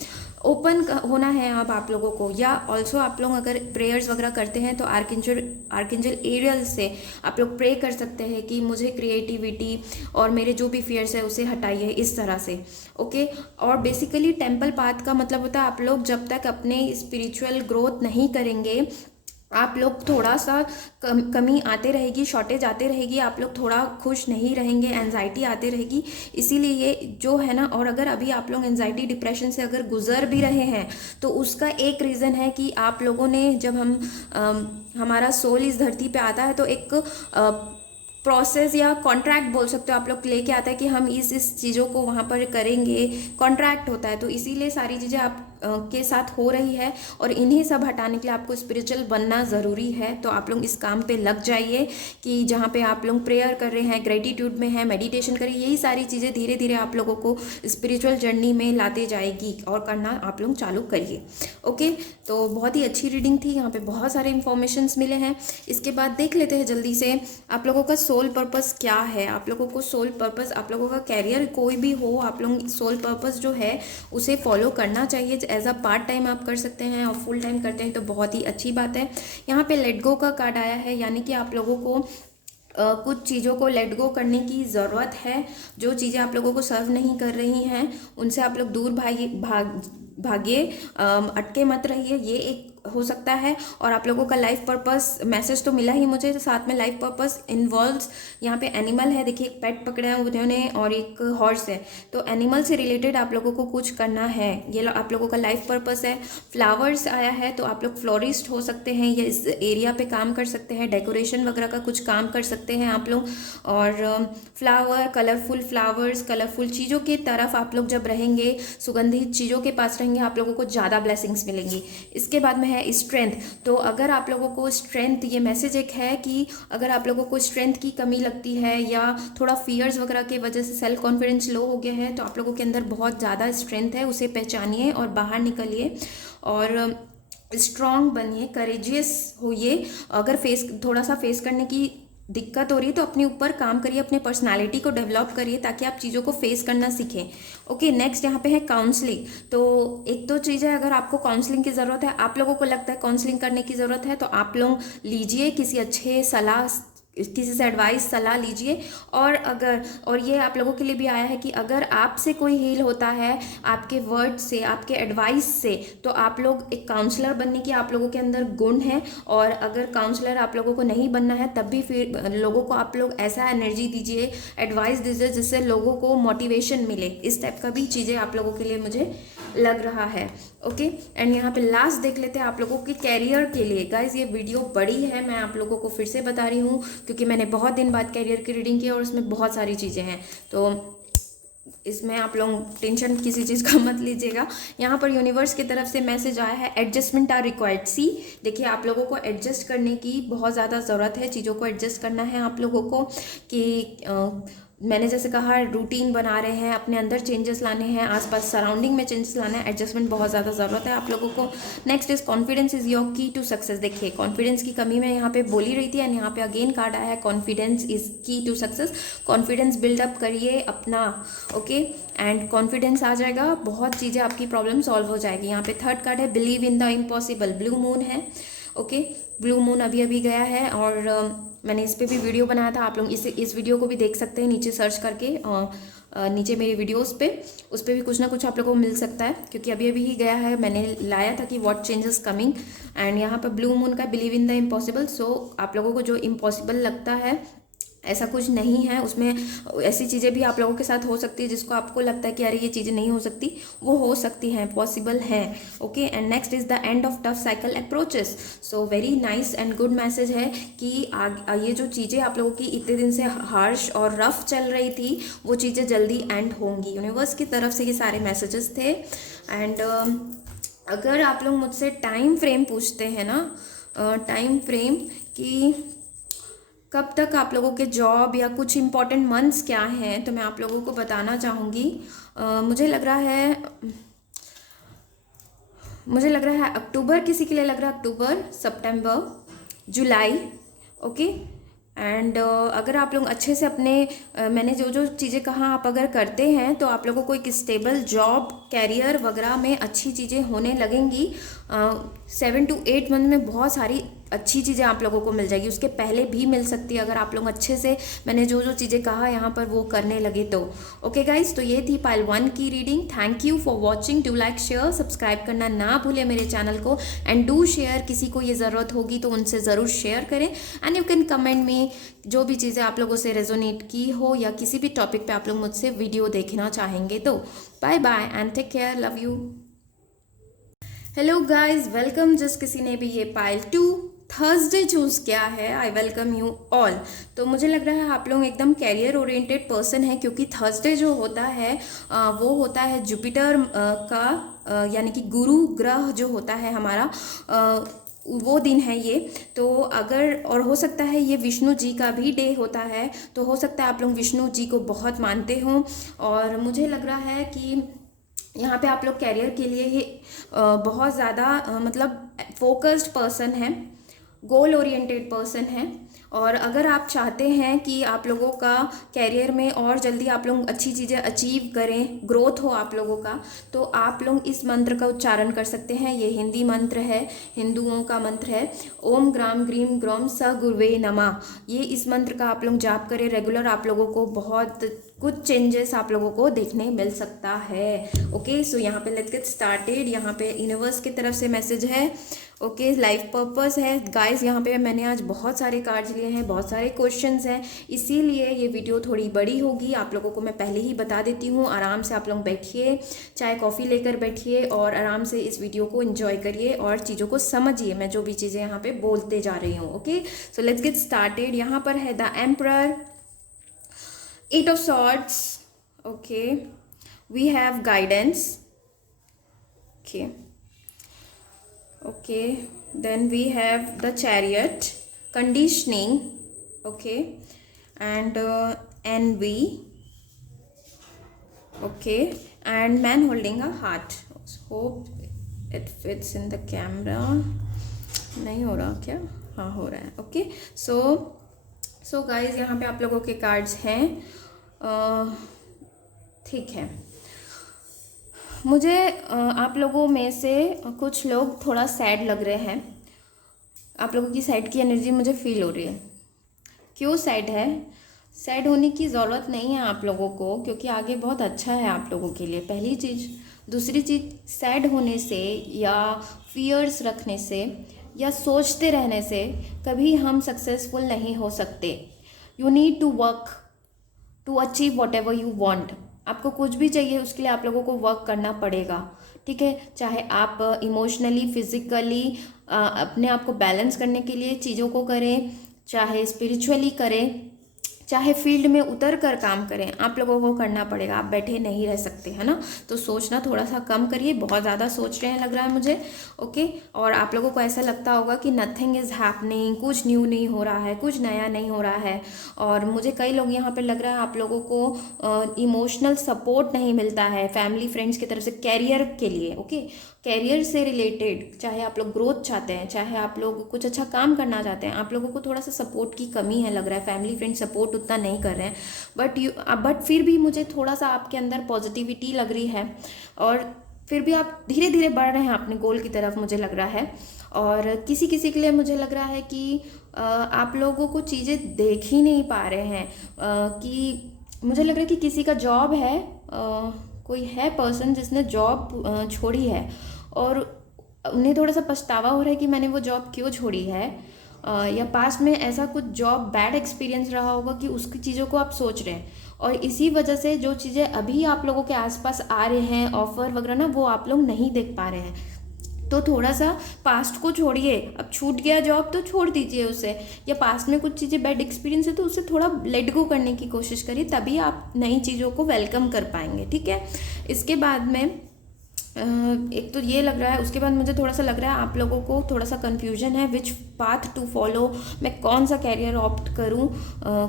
ओपन होना है अब आप लोगों को। या ऑल्सो आप लोग अगर प्रेयर्स वगैरह करते हैं तो आर्कएंजल एरियल से आप लोग प्रे कर सकते हैं कि मुझे क्रिएटिविटी और मेरे जो भी फियर्स है उसे हटाइए, इस तरह से। ओके और बेसिकली टेम्पल पाथ का मतलब होता है आप लोग जब तक अपने स्पिरिचुअल ग्रोथ नहीं करेंगे, आप लोग थोड़ा सा कमी आते रहेगी, शॉर्टेज आते रहेगी, आप लोग थोड़ा खुश नहीं रहेंगे, एनजाइटी आती रहेगी। इसीलिए ये जो है ना, और अगर अभी आप लोग एनजाइटी डिप्रेशन से अगर गुजर भी रहे हैं, तो उसका एक रीज़न है कि आप लोगों ने जब हमारा सोल इस धरती पे आता है तो एक प्रोसेस या कॉन्ट्रैक्ट बोल सकते हो आप लोग लेके आता है कि हम इस चीज़ों को वहाँ पर करेंगे, कॉन्ट्रैक्ट होता है। तो इसीलिए सारी चीज़ें आप के साथ हो रही है और इन्हीं सब हटाने के लिए आपको स्पिरिचुअल बनना ज़रूरी है। तो आप लोग इस काम पे लग जाइए कि जहाँ पे आप लोग प्रेयर कर रहे हैं, ग्रेटिट्यूड में है, मेडिटेशन करिए, यही सारी चीज़ें धीरे धीरे आप लोगों को स्पिरिचुअल जर्नी में लाते जाएगी और करना आप लोग चालू करिए। ओके तो बहुत ही अच्छी रीडिंग थी, यहाँ पे बहुत सारे इंफॉर्मेशंस मिले हैं। इसके बाद देख लेते हैं जल्दी से आप लोगों का सोल पर्पस क्या है। आप लोगों को सोल पर्पस, आप लोगों का कैरियर कोई भी हो, आप लोग सोल पर्पस जो है उसे फॉलो करना चाहिए। एज अ पार्ट टाइम आप कर सकते हैं और फुल टाइम करते हैं तो बहुत ही अच्छी बात है। यहाँ पे लेट गो का कार्ड आया है, यानी कि आप लोगों को कुछ चीज़ों को लेट गो करने की ज़रूरत है। जो चीज़ें आप लोगों को सर्व नहीं कर रही हैं उनसे आप लोग दूर भागिए, अटके मत रहिए, ये एक हो सकता है। और आप लोगों का लाइफ पर्पस मैसेज तो मिला ही मुझे, तो साथ में लाइफ पर्पस इन्वॉल्व्स, यहाँ पे एनिमल है, देखिए एक पेट पकड़ा है उन्होंने और एक हॉर्स है, तो एनिमल से रिलेटेड आप लोगों को कुछ करना है, ये आप लोगों का लाइफ पर्पस है। फ्लावर्स आया है तो आप लोग फ्लोरिस्ट हो सकते हैं या इस एरिया पे काम कर सकते हैं, डेकोरेशन वगैरह का कुछ काम कर सकते हैं आप लोग। और फ्लावर, कलरफुल फ्लावर्स, कलरफुल चीज़ों की तरफ आप लोग जब रहेंगे, सुगंधित चीज़ों के पास रहेंगे, आप लोगों को ज़्यादा ब्लेसिंग्स मिलेंगी। इसके बाद में है स्ट्रेंथ। तो अगर आप लोगों को स्ट्रेंथ, ये मैसेज एक है कि अगर आप लोगों को स्ट्रेंथ की कमी लगती है या थोड़ा फियर्स वगैरह की वजह से सेल्फ कॉन्फिडेंस लो हो गया है, तो आप लोगों के अंदर बहुत ज़्यादा स्ट्रेंथ है, उसे पहचानिए और बाहर निकलिए और स्ट्रॉन्ग बनिए, करेजियस होइए। अगर थोड़ा सा फेस करने की दिक्कत हो रही है तो अपने ऊपर काम करिए, अपने पर्सनालिटी को डेवलप करिए ताकि आप चीज़ों को फेस करना सीखें। ओके नेक्स्ट यहाँ पे है काउंसलिंग। तो एक तो चीज़ है, अगर आपको काउंसलिंग की ज़रूरत है, आप लोगों को लगता है काउंसलिंग करने की ज़रूरत है, तो आप लोग लीजिए किसी अच्छे किसी से एडवाइस सलाह लीजिए। और ये आप लोगों के लिए भी आया है कि अगर आपसे कोई हील होता है आपके वर्ड से, आपके एडवाइस से, तो आप लोग एक काउंसलर बनने की आप लोगों के अंदर गुण है। और अगर काउंसलर आप लोगों को नहीं बनना है तब भी फिर लोगों को आप लोग ऐसा एनर्जी दीजिए, एडवाइस दीजिए जिससे लोगों को मोटिवेशन मिले। इस टाइप का भी चीज़ें आप लोगों के लिए मुझे लग रहा है। ओके, एंड यहाँ पे लास्ट देख लेते हैं आप लोगों के कैरियर के लिए। गाइज ये वीडियो बड़ी है, मैं आप लोगों को फिर से बता रही हूँ क्योंकि मैंने बहुत दिन बाद कैरियर की रीडिंग की और उसमें बहुत सारी चीज़ें हैं, तो इसमें आप लोग टेंशन किसी चीज़ का मत लीजिएगा। यहाँ पर यूनिवर्स की तरफ से मैसेज आया है, एडजस्टमेंट आर रिक्वायर्ड। सी देखिए, आप लोगों को एडजस्ट करने की बहुत ज़्यादा ज़रूरत है, चीज़ों को एडजस्ट करना है आप लोगों को कि मैंने जैसे कहा रूटीन बना रहे हैं, अपने अंदर चेंजेस लाने हैं, आसपास सराउंडिंग में चेंजेस लाना है, एडजस्टमेंट बहुत ज़्यादा ज़रूरत है आप लोगों को। Next is confidence is your की टू सक्सेस। देखिए कॉन्फिडेंस की कमी मैं यहाँ पे बोल ही रही थी एंड यहाँ पे अगेन कार्ड आया है कॉन्फिडेंस इज की टू सक्सेस। कॉन्फिडेंस बिल्डअप करिए अपना, ओके, एंड कॉन्फिडेंस आ जाएगा, बहुत चीज़ें आपकी प्रॉब्लम सॉल्व हो जाएगी। यहाँ पे थर्ड कार्ड है believe in the impossible, blue moon है। ओके, ब्लू मून अभी अभी गया है और मैंने इस पर भी वीडियो बनाया था, आप लोग इस वीडियो को भी देख सकते हैं नीचे सर्च करके, नीचे मेरी वीडियोस पे, उस पर भी कुछ ना कुछ आप लोगों को मिल सकता है क्योंकि अभी अभी ही गया है, मैंने लाया था कि व्हाट चेंजेस कमिंग। एंड यहाँ पर ब्लू मून का बिलीव इन द इम्पॉसिबल, सो आप लोगों को जो इम्पॉसिबल लगता है ऐसा कुछ नहीं है, उसमें ऐसी चीज़ें भी आप लोगों के साथ हो सकती है जिसको आपको लगता है कि अरे ये चीज़ें नहीं हो सकती, वो हो सकती हैं, पॉसिबल हैं। Okay, and next is the end of tough cycle approaches. So very nice and good message है कि ये जो चीज़ें आप लोगों की इतने दिन से हार्श और रफ चल रही थी वो चीज़ें जल्दी एंड होंगी। यूनिवर्स की तरफ से ये सारे मैसेजेस थे। एंड अगर आप लोग मुझसे टाइम फ्रेम पूछते हैं ना, टाइम फ्रेम कि कब तक आप लोगों के जॉब या कुछ इम्पॉर्टेंट मंथ्स क्या हैं, तो मैं आप लोगों को बताना चाहूँगी। मुझे लग रहा है अक्टूबर, किसी के लिए लग रहा है अक्टूबर, सितंबर, जुलाई। ओके, एंड अगर आप लोग अच्छे से अपने मैंने जो जो चीज़ें कहा आप अगर करते हैं तो आप लोगों को एक स्टेबल जॉब कैरियर वगैरह में अच्छी चीज़ें होने लगेंगी। 7 to 8 मंथ में बहुत सारी अच्छी चीज़ें आप लोगों को मिल जाएगी, उसके पहले भी मिल सकती है अगर आप लोग अच्छे से मैंने जो जो चीज़ें कहा यहाँ पर वो करने लगे तो। ओके गाइज, तो ये थी पाइल 1 की reading. Thank you for watching, do like share, subscribe करना ना भूलें मेरे चैनल को एंड डू शेयर, किसी को ये ज़रूरत होगी तो उनसे ज़रूर शेयर करें। एंड यू कैन कमेंट में जो भी चीज़ें आप लोगों से रेजोनेट की हो या किसी भी टॉपिक पे आप लोग मुझसे वीडियो देखना चाहेंगे तो। Bye bye and take care, love you. Hello guys, welcome. जिस किसी ने भी ये पाइल 2 थर्सडे चूज़ किया है, आई वेलकम यू ऑल। तो मुझे लग रहा है आप लोग एकदम कैरियर ओरिएंटेड पर्सन है क्योंकि थर्सडे जो होता है वो होता है जुपिटर का यानी कि गुरु ग्रह जो होता है हमारा, वो दिन है ये। तो अगर और हो सकता है ये विष्णु जी का भी डे होता है, तो हो सकता है आप लोग विष्णु जी को बहुत मानते हो। और मुझे लग रहा है कि यहाँ पे आप लोग कैरियर के लिए ही बहुत ज़्यादा मतलब फोकस्ड पर्सन है, गोल ओरिएंटेड पर्सन है। और अगर आप चाहते हैं कि आप लोगों का कैरियर में और जल्दी आप लोग अच्छी चीज़ें अचीव करें, ग्रोथ हो आप लोगों का, तो आप लोग इस मंत्र का उच्चारण कर सकते हैं। ये हिंदी मंत्र है, हिंदुओं का मंत्र है, ओम ग्राम ग्रीम ग्रोम स गुरुवे नमः। ये इस मंत्र का आप लोग जाप करें रेगुलर, आप लोगों को बहुत कुछ चेंजेस आप लोगों को देखने मिल सकता है। ओके, सो यहाँ पे लेट्स गेट स्टार्टेड। यहाँ पे यूनिवर्स की तरफ से मैसेज है, ओके, लाइफ पर्पस है गाइस। यहाँ पे मैंने आज बहुत सारे कार्ड्स लिए हैं, बहुत सारे क्वेश्चंस हैं, इसीलिए ये वीडियो थोड़ी बड़ी होगी। आप लोगों को मैं पहले ही बता देती हूँ, आराम से आप लोग बैठिए, चाय कॉफ़ी लेकर बैठिए और आराम से इस वीडियो को एंजॉय करिए और चीज़ों को समझिए, मैं जो भी चीज़ें यहाँ पे बोलते जा रही हूँ। Okay, so let's get started. यहाँ पर है the emperor, 8 of swords, okay, we have guidance, okay, then we have the chariot, conditioning, okay, and envy, okay, and man holding a heart. Hope it fits in the camera. नहीं हो रहा क्या? हाँ हो रहा है। ओके, सो गाइज यहाँ पे आप लोगों के कार्ड्स हैं, ठीक है। मुझे आप लोगों में से कुछ लोग थोड़ा सैड लग रहे हैं, आप लोगों की सैड की एनर्जी मुझे फील हो रही है। क्यों सैड है? सैड होने की ज़रूरत नहीं है आप लोगों को, क्योंकि आगे बहुत अच्छा है आप लोगों के लिए, पहली चीज़। दूसरी चीज़, सैड होने से या फियर्स रखने से या सोचते रहने से कभी हम सक्सेसफुल नहीं हो सकते। You need to work to achieve whatever you want. आपको कुछ भी चाहिए उसके लिए आप लोगों को वर्क करना पड़ेगा, ठीक है। चाहे आप इमोशनली, फिजिकली अपने आप को बैलेंस करने के लिए चीज़ों को करें, चाहे स्पिरिचुअली करें, चाहे फील्ड में उतर कर काम करें, आप लोगों को करना पड़ेगा। आप बैठे नहीं रह सकते, है ना। तो सोचना थोड़ा सा कम करिए, बहुत ज़्यादा सोच रहे हैं लग रहा है मुझे, ओके। और आप लोगों को ऐसा लगता होगा कि नथिंग इज़ हैपनिंग, कुछ न्यू नहीं हो रहा है, कुछ नया नहीं हो रहा है। और मुझे कई लोग यहाँ पे लग रहा है आप लोगों को इमोशनल सपोर्ट नहीं मिलता है फैमिली फ्रेंड्स की तरफ से कैरियर के लिए, ओके। कैरियर से रिलेटेड, चाहे आप लोग ग्रोथ चाहते हैं, चाहे आप लोग कुछ अच्छा काम करना चाहते हैं, आप लोगों को थोड़ा सा सपोर्ट की कमी है लग रहा है। फैमिली फ्रेंड सपोर्ट उतना नहीं कर रहे हैं, बट फिर भी मुझे थोड़ा सा आपके अंदर पॉजिटिविटी लग रही है, और फिर भी आप धीरे धीरे बढ़ रहे हैं अपने गोल की तरफ, मुझे लग रहा है। और किसी किसी के लिए मुझे लग रहा है कि आप लोगों को चीज़ें देख ही नहीं पा रहे हैं, कि मुझे लग रहा है कि किसी का जॉब है, कोई है पर्सन जिसने जॉब छोड़ी है, और उन्हें थोड़ा सा पछतावा हो रहा है कि मैंने वो जॉब क्यों छोड़ी है, या पास्ट में ऐसा कुछ जॉब बैड एक्सपीरियंस रहा होगा कि उसकी चीज़ों को आप सोच रहे हैं, और इसी वजह से जो चीज़ें अभी आप लोगों के आसपास आ रहे हैं ऑफर वगैरह ना, वो आप लोग नहीं देख पा रहे हैं। तो थोड़ा सा पास्ट को छोड़िए, अब छूट गया जॉब तो छोड़ दीजिए उसे, या पास्ट में कुछ चीज़ें बैड एक्सपीरियंस है तो उसे थोड़ा लेट गो करने की कोशिश करिए, तभी आप नई चीज़ों को वेलकम कर पाएंगे, ठीक है। इसके बाद में एक तो ये लग रहा है, उसके बाद मुझे थोड़ा सा लग रहा है आप लोगों को थोड़ा सा कन्फ्यूजन है विच पाथ टू फॉलो, मैं कौन सा कैरियर ऑप्ट करूं।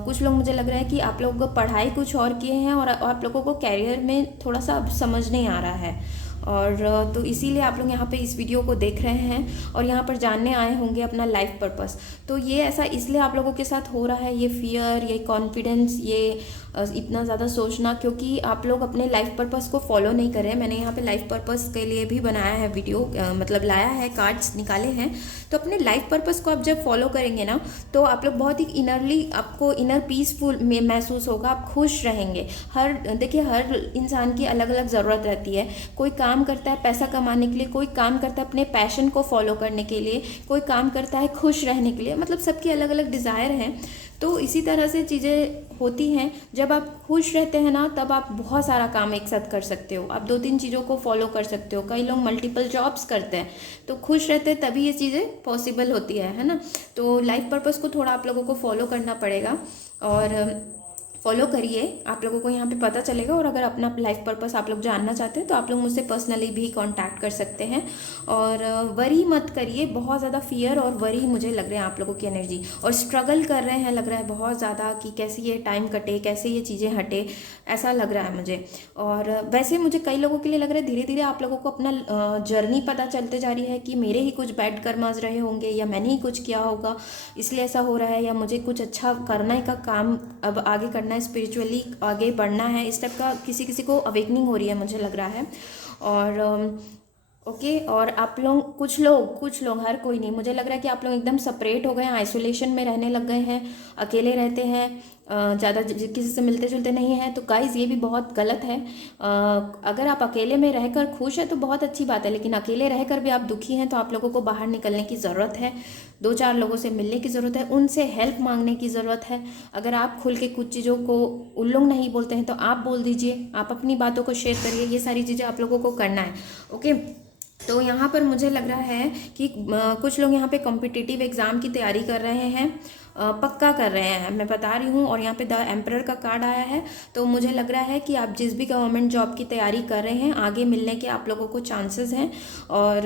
कुछ लोग मुझे लग रहा है कि आप लोग पढ़ाई कुछ और किए हैं और आप लोगों को कैरियर में थोड़ा सा अब समझ नहीं आ रहा है, और तो इसीलिए आप लोग यहाँ पे इस वीडियो को देख रहे हैं और यहाँ पर जानने आए होंगे अपना लाइफ पर्पस। तो ये ऐसा इसलिए आप लोगों के साथ हो रहा है, ये फियर, ये कॉन्फिडेंस, ये इतना ज़्यादा सोचना, क्योंकि आप लोग अपने लाइफ पर्पस को फॉलो नहीं कर रहे हैं। मैंने यहाँ पे लाइफ पर्पस के लिए भी बनाया है वीडियो, मतलब लाया है, कार्ड्स निकाले हैं। तो अपने लाइफ पर्पस को आप जब फॉलो करेंगे ना, तो आप लोग बहुत ही इनरली, आपको इनर पीसफुल महसूस होगा, आप खुश रहेंगे। देखिए हर इंसान की अलग अलग ज़रूरत रहती है। कोई काम करता है पैसा कमाने के लिए, कोई काम करता है अपने पैशन को फॉलो करने के लिए, कोई काम करता है खुश रहने के लिए, मतलब सबकी अलग अलग डिज़ायर हैं। तो इसी तरह से चीज़ें होती हैं। जब आप खुश रहते हैं ना, तब आप बहुत सारा काम एक साथ कर सकते हो, आप 2-3 चीज़ों को फॉलो कर सकते हो। कई लोग मल्टीपल जॉब्स करते हैं, तो खुश रहते हैं तभी ये चीज़ें पॉसिबल होती है ना। तो लाइफ पर्पस को थोड़ा आप लोगों को फॉलो करना पड़ेगा, और फॉलो करिए, आप लोगों को यहाँ पे पता चलेगा। और अगर अपना लाइफ पर्पस आप लोग जानना चाहते हैं तो आप लोग मुझसे पर्सनली भी कांटेक्ट कर सकते हैं। और वरी मत करिए, बहुत ज़्यादा फियर और वरी मुझे लग रहे हैं आप लोगों की एनर्जी, और स्ट्रगल कर रहे हैं लग रहा है बहुत ज़्यादा, कि कैसे ये टाइम कटे, कैसे ये चीज़ें हटे, ऐसा लग रहा है मुझे। और वैसे मुझे कई लोगों के लिए लग रहा है धीरे धीरे आप लोगों को अपना जर्नी पता चलते जा रही है कि मेरे ही कुछ बैड कर्मास रहे होंगे, या मैंने ही कुछ किया होगा इसलिए ऐसा हो रहा है, या मुझे कुछ अच्छा करने का काम अब आगे करना, स्पिरिचुअली आगे बढ़ना है, इस टाइप का किसी किसी को अवेकनिंग हो रही है मुझे लग रहा है। और ओके, और आप लोग कुछ लोग हर कोई नहीं, मुझे लग रहा है कि आप लोग एकदम सेपरेट हो गए हैं, आइसोलेशन में रहने लग गए हैं, अकेले रहते हैं, ज़्यादा किसी से मिलते जुलते नहीं हैं। तो गाइज़ ये भी बहुत गलत है। अगर आप अकेले में रहकर खुश है तो बहुत अच्छी बात है, लेकिन अकेले रहकर भी आप दुखी हैं तो आप लोगों को बाहर निकलने की ज़रूरत है, 2-4 लोगों से मिलने की ज़रूरत है, उनसे हेल्प मांगने की ज़रूरत है। अगर आप खुल के कुछ चीज़ों को उन लोग नहीं बोलते हैं तो आप बोल दीजिए, आप अपनी बातों को शेयर करिए, ये सारी चीज़ें आप लोगों को करना है, ओके। तो यहाँ पर मुझे लग रहा है कि कुछ लोग यहाँ पे कॉम्पिटिटिव एग्ज़ाम की तैयारी कर रहे हैं, पक्का कर रहे हैं, मैं बता रही हूँ। और यहाँ पे द एम्परर का कार्ड आया है, तो मुझे लग रहा है कि आप जिस भी गवर्नमेंट जॉब की तैयारी कर रहे हैं, आगे मिलने के आप लोगों को चांसेस हैं, और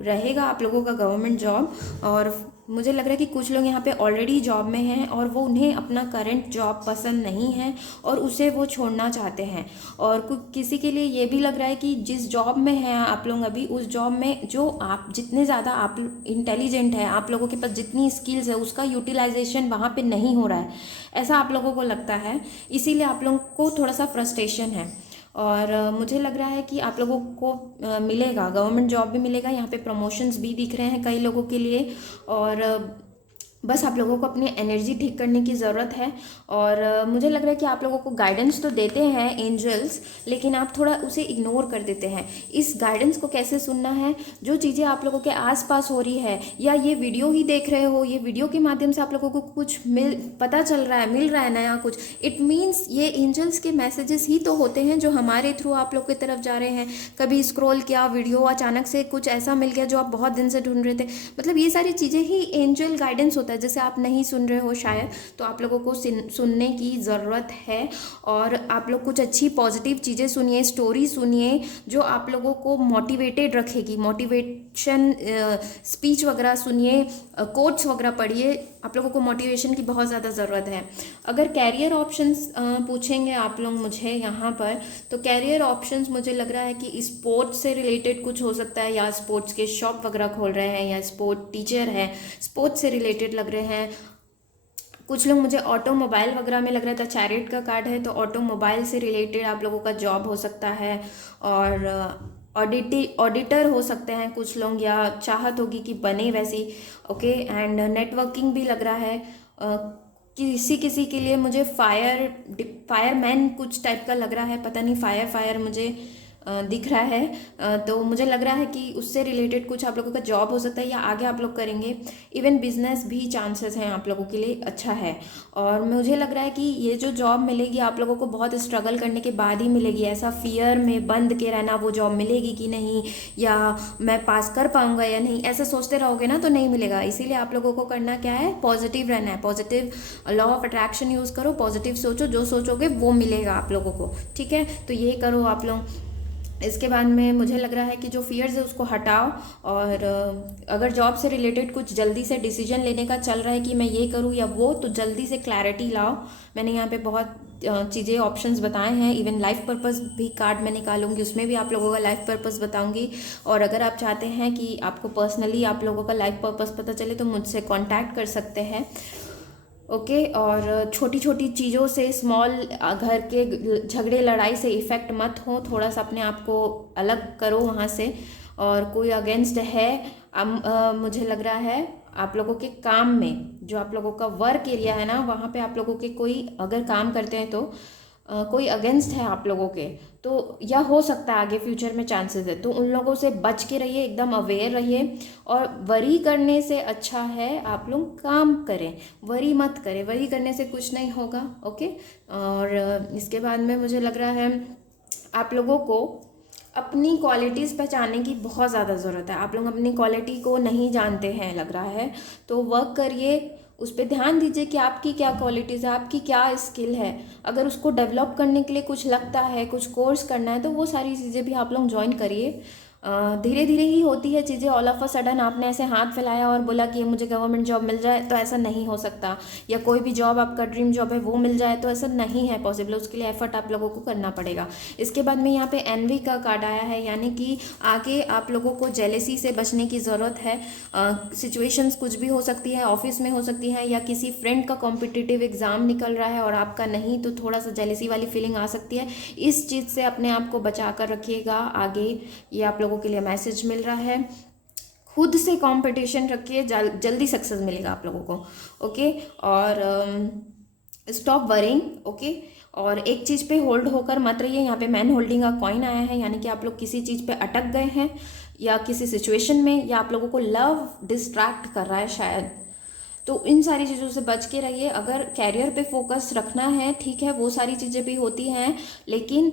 रहेगा आप लोगों का गवर्नमेंट जॉब। और मुझे लग रहा है कि कुछ लोग यहाँ पे ऑलरेडी जॉब में हैं और वो उन्हें अपना करंट जॉब पसंद नहीं है और उसे वो छोड़ना चाहते हैं। और किसी के लिए ये भी लग रहा है कि जिस जॉब में हैं आप लोग अभी, उस जॉब में जो आप जितने ज़्यादा आप इंटेलिजेंट है, आप लोगों के पास जितनी स्किल्स है, उसका यूटिलाइजेशन वहाँ पे नहीं हो रहा है, ऐसा आप लोगों को लगता है। इसीलिए आप लोगों को थोड़ा सा फ्रस्ट्रेशन है। और मुझे लग रहा है कि आप लोगों को मिलेगा, गवर्नमेंट जॉब भी मिलेगा, यहाँ पे प्रमोशंस भी दिख रहे हैं कई लोगों के लिए। और बस आप लोगों को अपनी एनर्जी ठीक करने की ज़रूरत है। और मुझे लग रहा है कि आप लोगों को गाइडेंस तो देते हैं एंजल्स, लेकिन आप थोड़ा उसे इग्नोर कर देते हैं। इस गाइडेंस को कैसे सुनना है, जो चीज़ें आप लोगों के आसपास हो रही है, या ये वीडियो ही देख रहे हो, ये वीडियो के माध्यम से आप लोगों को कुछ पता चल रहा है, मिल रहा है नया कुछ, इट मीन्स ये एंजल्स के मैसेजेस ही तो होते हैं जो हमारे थ्रू आप लोग की तरफ जा रहे हैं। कभी स्क्रॉल किया वीडियो, अचानक से कुछ ऐसा मिल गया जो आप बहुत दिन से ढूंढ रहे थे, मतलब ये सारी चीज़ें ही एंजल गाइडेंस होता है। जैसे आप नहीं सुन रहे हो शायद, तो आप लोगों को सुनने की ज़रूरत है। और आप लोग कुछ अच्छी पॉजिटिव चीज़ें सुनिए, स्टोरी सुनिए जो आप लोगों को मोटिवेटेड रखेगी, मोटिवेशन स्पीच वगैरह सुनिए, कोट्स वगैरह पढ़िए, आप लोगों को मोटिवेशन की बहुत ज़्यादा ज़रूरत है। अगर कैरियर ऑप्शंस पूछेंगे आप लोग मुझे यहाँ पर, तो कैरियर ऑप्शंस मुझे लग रहा है कि स्पोर्ट्स से रिलेटेड कुछ हो सकता है, या स्पोर्ट्स के शॉप वगैरह खोल रहे हैं, या स्पोर्ट टीचर है, स्पोर्ट्स से रिलेटेड लग रहे हैं। कुछ लोग मुझे ऑटोमोबाइल वगैरह में लग रहा था, चैरिट का कार्ड है तो ऑटोमोबाइल से रिलेटेड आप लोगों का जॉब हो सकता है। और ऑडिटर हो सकते हैं कुछ लोग, या चाहत होगी कि बने वैसी। ओके, एंड नेटवर्किंग भी लग रहा है। किसी किसी के लिए मुझे फायरमैन कुछ टाइप का लग रहा है, पता नहीं, फायर मुझे दिख रहा है। तो मुझे लग रहा है कि उससे रिलेटेड कुछ आप लोगों का जॉब हो सकता है, या आगे आप लोग करेंगे। इवन बिजनेस भी चांसेस हैं आप लोगों के लिए, अच्छा है। और मुझे लग रहा है कि ये जो जॉब मिलेगी आप लोगों को बहुत स्ट्रगल करने के बाद ही मिलेगी। ऐसा फियर में बंद के रहना, वो जॉब मिलेगी कि नहीं, या मैं पास कर पाऊंगा या नहीं, ऐसा सोचते रहोगे ना तो नहीं मिलेगा। इसीलिए आप लोगों को करना क्या है, पॉजिटिव रहना है, positive law of attraction use करो, पॉजिटिव सोचो, जो सोचोगे वो मिलेगा आप लोगों को, ठीक है। तो ये करो आप लोग। इसके बाद में मुझे लग रहा है कि जो फियर्स है उसको हटाओ। और अगर जॉब से रिलेटेड कुछ जल्दी से डिसीजन लेने का चल रहा है कि मैं ये करूँ या वो, तो जल्दी से क्लैरिटी लाओ। मैंने यहाँ पे बहुत चीज़ें ऑप्शंस बताए हैं, इवन लाइफ पर्पस भी कार्ड मैं निकालूंगी, उसमें भी आप लोगों का लाइफ पर्पस बताऊंगी। और अगर आप चाहते हैं कि आपको पर्सनली आप लोगों का लाइफ पर्पस पता चले तो मुझसे कॉन्टैक्ट कर सकते हैं। ओके, और छोटी छोटी चीज़ों से, स्मॉल घर के झगड़े लड़ाई से इफ़ेक्ट मत हो, थोड़ा सा अपने आप को अलग करो वहाँ से। और कोई अगेंस्ट है, मुझे लग रहा है आप लोगों के काम में, जो आप लोगों का वर्क एरिया है ना, वहाँ पे आप लोगों के कोई अगर काम करते हैं तो कोई अगेंस्ट है आप लोगों के, तो या हो सकता है आगे फ्यूचर में चांसेस है, तो उन लोगों से बच के रहिए, एकदम अवेयर रहिए। और वरी करने से अच्छा है आप लोग काम करें, वरी मत करें, वरी करने से कुछ नहीं होगा। ओके, और इसके बाद में मुझे लग रहा है आप लोगों को अपनी क्वालिटीज़ पहचानने की बहुत ज़्यादा ज़रूरत है। आप लोग अपनी क्वालिटी को नहीं जानते हैं लग रहा है, तो वर्क करिए, उस पर ध्यान दीजिए कि आपकी क्या क्वालिटीज़ है, आपकी क्या स्किल है। अगर उसको डेवलप करने के लिए कुछ लगता है, कुछ कोर्स करना है, तो वो सारी चीज़ें भी आप लोग ज्वाइन करिए। धीरे धीरे ही होती है चीज़ें। ऑल ऑफ अ सडन आपने ऐसे हाथ फैलाया और बोला कि मुझे गवर्नमेंट जॉब मिल जाए, तो ऐसा नहीं हो सकता। या कोई भी जॉब आपका ड्रीम जॉब है वो मिल जाए, तो ऐसा नहीं है पॉसिबल। उसके लिए एफर्ट आप लोगों को करना पड़ेगा। इसके बाद में यहाँ पे एनवी का कार्ड आया है, यानी कि आगे आप लोगों को जेलेसी से बचने की ज़रूरत है। सिचुएशंस कुछ भी हो सकती है, ऑफिस में हो सकती है, या किसी फ्रेंड का कॉम्पिटिटिव एग्ज़ाम निकल रहा है और आपका नहीं, तो थोड़ा सा जेलेसी वाली फीलिंग आ सकती है। इस चीज़ से अपने आप को बचा कर रखिएगा आगे। ये आप लोगों के लिए मैसेज मिल रहा है। खुद से कंपटीशन रखिए, जल्दी सक्सेस मिलेगा आप लोगों को। ओके, और स्टॉप वरिंग। ओके, और एक चीज़ पे होल्ड होकर मत रहिए। यहाँ पे मैन होल्डिंग का कॉइन आया है, यानी कि आप लोग किसी चीज़ पे अटक गए हैं, या किसी सिचुएशन में, या आप लोगों को लव डिस्ट्रैक्ट कर रहा है शायद, तो इन सारी चीज़ों से बच के रहिए। अगर कैरियर पे फोकस रखना है, ठीक है, वो सारी चीज़ें भी होती हैं, लेकिन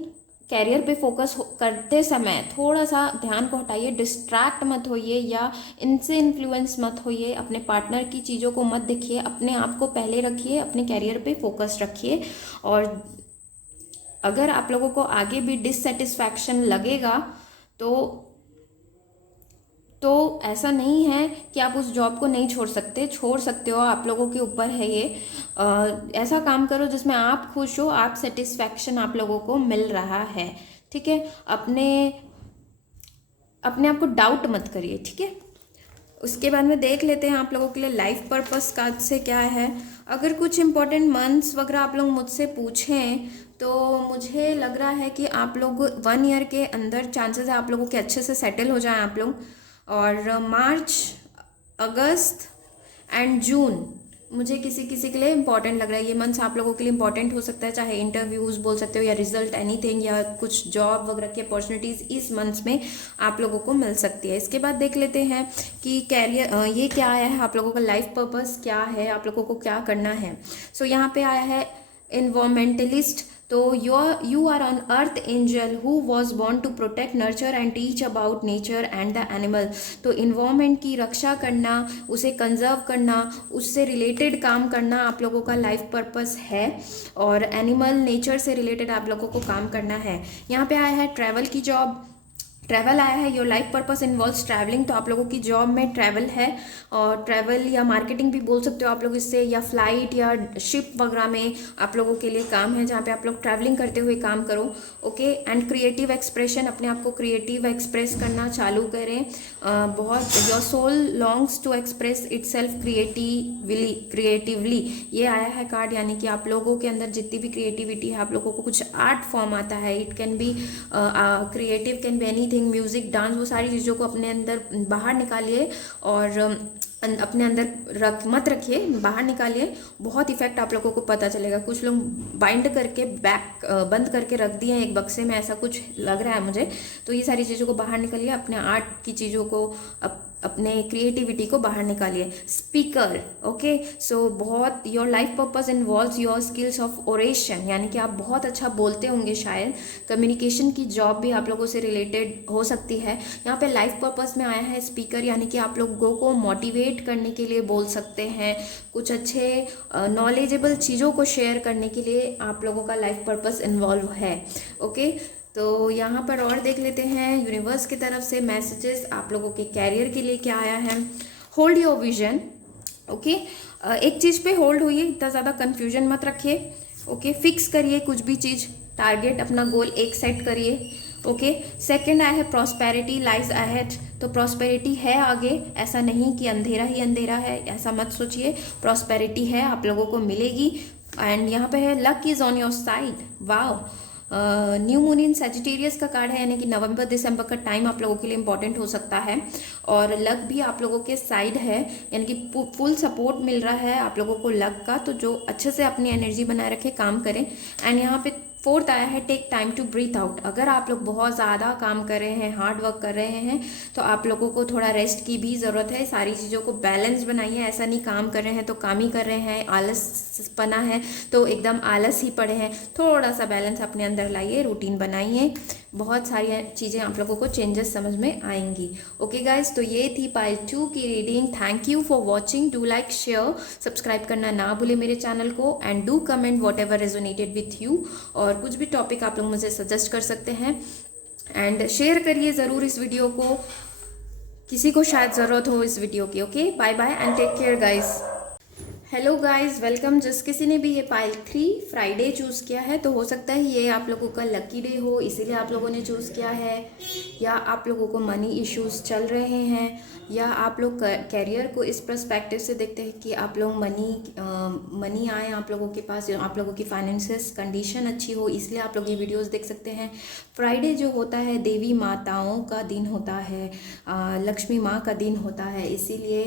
कैरियर पे फोकस करते समय थोड़ा सा ध्यान को हटाइए, डिस्ट्रैक्ट मत होइए, या इनसे इन्फ्लुएंस मत होइए। अपने पार्टनर की चीज़ों को मत देखिए, अपने आप को पहले रखिए, अपने कैरियर पे फोकस रखिए। और अगर आप लोगों को आगे भी डिससेटिस्फैक्शन लगेगा तो ऐसा नहीं है कि आप उस जॉब को नहीं छोड़ सकते हो, आप लोगों के ऊपर है ये। ऐसा काम करो जिसमें आप खुश हो, आप सेटिस्फैक्शन आप लोगों को मिल रहा है, ठीक है। अपने आप को डाउट मत करिए, ठीक है। उसके बाद में देख लेते हैं आप लोगों के लिए लाइफ पर्पस कार्ड से क्या है। अगर कुछ इंपॉर्टेंट मंथ्स वगैरह आप लोग मुझसे पूछें, तो मुझे लग रहा है कि आप लोग 1 ईयर के अंदर चांसेस है आप लोगों के अच्छे से सेटल हो जाएं आप लोग। और मार्च, अगस्त एंड जून मुझे किसी किसी के लिए इंपॉर्टेंट लग रहा है, ये मंथ्स आप लोगों के लिए इंपॉर्टेंट हो सकता है, चाहे इंटरव्यूज़ बोल सकते हो या रिजल्ट एनीथिंग, या कुछ जॉब वगैरह की अपॉर्चुनिटीज़ इस मंथ्स में आप लोगों को मिल सकती है। इसके बाद देख लेते हैं कि कैरियर ये क्या आया है, आप लोगों का लाइफ पर्पस क्या है, आप लोगों को क्या करना है। सो यहाँ पे आया है इन्वायरमेंटलिस्ट। तो you are on earth angel who was born to protect nurture and teach about nature and the animal. तो इन्वायरमेंट की रक्षा करना, उसे कंजर्व करना, उससे रिलेटेड काम करना आप लोगों का लाइफ पर्पस है। और एनिमल नेचर से रिलेटेड आप लोगों को काम करना है। यहाँ पे आया है ट्रैवल की जॉब, ट्रैवल आया है, your life purpose involves travelling. तो आप लोगों की जॉब में ट्रैवल है, और ट्रैवल या मार्केटिंग भी बोल सकते हो आप लोग इससे, या फ्लाइट या शिप वगैरह में आप लोगों के लिए काम है, जहाँ पे आप लोग ट्रैवलिंग करते हुए काम करो। ओके। एंड क्रिएटिव एक्सप्रेशन, अपने आप को क्रिएटिव एक्सप्रेस करना चालू करें। बहुत your soul longs to express itself creatively ये आया है कार्ड, यानी कि आप लोगों के अंदर जितनी भी क्रिएटिविटी है, आप लोगों को कुछ आर्ट फॉर्म आता है, it can be creative, can be anything, music, dance, वो सारी चीज़ों को अपने अंदर बाहर निकालिए और अपने अंदर मत रखिए, बाहर निकालिए। बहुत इफेक्ट आप लोगों को पता चलेगा। कुछ लोग बाइंड करके बंद करके रख दिए हैं एक बक्से में, ऐसा कुछ लग रहा है मुझे। तो ये सारी चीज़ों को बाहर निकालिए, अपने आर्ट की चीज़ों को, अपने क्रिएटिविटी को बाहर निकालिए। Speaker, okay. सो बहुत your life purpose involves your skills of oration, यानी कि आप बहुत अच्छा बोलते होंगे शायद। कम्युनिकेशन की जॉब भी आप लोगों से रिलेटेड हो सकती है। यहाँ पे लाइफ पर्पस में आया है स्पीकर, यानी कि आप लोगों को मोटिवेट करने के लिए बोल सकते हैं, कुछ अच्छे नॉलेजेबल चीज़ों को शेयर करने के लिए आप लोगों का लाइफ पर्पस इन्वॉल्व है। ओके। तो यहाँ पर और देख लेते हैं यूनिवर्स की तरफ से मैसेजेस आप लोगों के कैरियर के लिए क्या आया है। Hold your vision, okay. एक चीज़ पे होल्ड हुई, इतना ज़्यादा कंफ्यूजन मत रखिए। ओके। फिक्स करिए कुछ भी चीज़, टारगेट अपना गोल एक सेट करिए। ओके। सेकंड आया है प्रॉस्पेरिटी लाइज अहेड। तो प्रॉस्पेरिटी है आगे, ऐसा नहीं कि अंधेरा ही अंधेरा है, ऐसा मत सोचिए। प्रॉस्पेरिटी है, आप लोगों को मिलेगी। एंड यहाँ पे है luck is on your side. Wow. New moon in Sagittarius का कार्ड है, यानी कि नवंबर दिसंबर का टाइम आप लोगों के लिए इंपॉर्टेंट हो सकता है। और लक भी आप लोगों के साइड है, यानी कि फुल सपोर्ट मिल रहा है आप लोगों को लक का। तो जो अच्छे से अपनी एनर्जी बनाए रखे, काम करें। एंड यहाँ पे फोर्थ आया है take time to breathe out. अगर आप लोग बहुत ज़्यादा काम कर रहे हैं, हार्ड वर्क कर रहे हैं, तो आप लोगों को थोड़ा रेस्ट की भी ज़रूरत है। सारी चीज़ों को बैलेंस बनाइए, ऐसा नहीं काम कर रहे हैं तो काम ही कर रहे हैं, आलसपना है तो एकदम आलस ही पड़े हैं। थोड़ा सा बैलेंस अपने अंदर लाइए, रूटीन बनाइए, बहुत सारी चीज़ें आप लोगों को चेंजेस समझ में आएंगी। ओके गाइज, तो ये थी पाइल 2 की reading. Thank you for watching. Do like, share, subscribe करना ना भूले मेरे चैनल को। And do comment what ever resonated with you. और कुछ भी टॉपिक आप लोग मुझे सजेस्ट कर सकते हैं। एंड शेयर करिए ज़रूर इस वीडियो को, किसी को शायद ज़रूरत हो इस वीडियो की। Okay, bye bye and take care guys. Hello guys, welcome. जिस किसी ने भी ये पाइल 3 फ्राइडे चूज़ किया है, तो हो सकता है ये आप लोगों का लकी डे हो, इसीलिए आप लोगों ने चूज़ किया है। या आप लोगों को मनी इश्यूज चल रहे हैं, या आप लोग कैरियर को इस पर्सपेक्टिव से देखते हैं कि आप लोग मनी आए आप लोगों के पास, आप लोगों की फाइनेंशियल कंडीशन अच्छी हो, इसलिए आप लोग ये वीडियोस देख सकते हैं। फ्राइडे जो होता है देवी माताओं का दिन होता है, लक्ष्मी माँ का दिन होता है, इसीलिए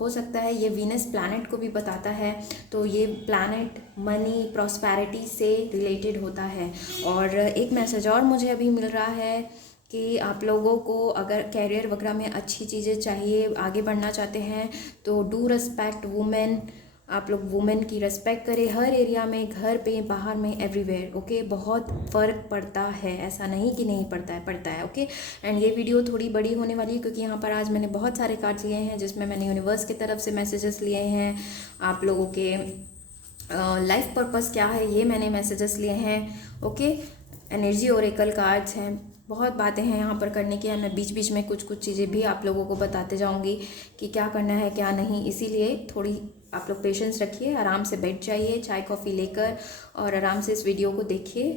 हो सकता है ये वीनस प्लैनेट को भी बताता है। तो ये प्लैनेट मनी प्रॉस्पेरिटी से रिलेटेड होता है। और एक मैसेज और मुझे अभी मिल रहा है कि आप लोगों को अगर कैरियर वगैरह में अच्छी चीज़ें चाहिए, आगे बढ़ना चाहते हैं, तो डू रिस्पेक्ट वुमेन। आप लोग वुमेन की रिस्पेक्ट करें हर एरिया में, घर पे, बाहर में, एवरीवेयर। ओके, बहुत फ़र्क पड़ता है, ऐसा नहीं कि नहीं पड़ता है, पड़ता है। ओके। एंड ये वीडियो थोड़ी बड़ी होने वाली है, क्योंकि यहाँ पर आज मैंने बहुत सारे कार्ड्स लिए हैं, जिसमें मैंने यूनिवर्स की तरफ से मैसेजेस लिए हैं। आप लोगों के लाइफ पर्पस क्या है, ये मैंने मैसेजेस लिए हैं। ओके। एनर्जी ओरेकल कार्ड्स हैं, बहुत बातें हैं यहाँ पर करने की। मैं बीच बीच में कुछ चीज़ें भी आप लोगों को बताते जाऊँगी कि क्या करना है क्या नहीं, इसीलिए थोड़ी आप लोग पेशेंस रखिए, आराम से बैठ जाइए चाय कॉफ़ी लेकर और आराम से इस वीडियो को देखिए,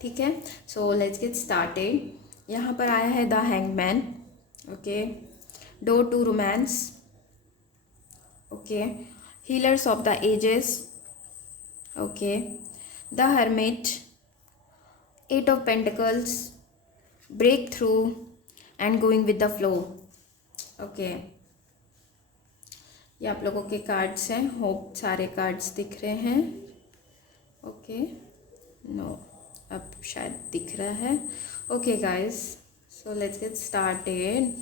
ठीक है। So let's get started. यहाँ पर आया है the hangman. Okay. Door to romance. Okay. Healers of the ages. Okay. The hermit. 8 of Pentacles, breakthrough, and going with the flow. Okay. ये आप लोगों के कार्ड्स हैं, होप सारे कार्ड्स दिख रहे हैं। ओके, नो, अब शायद दिख रहा है। Okay guys, so let's get started.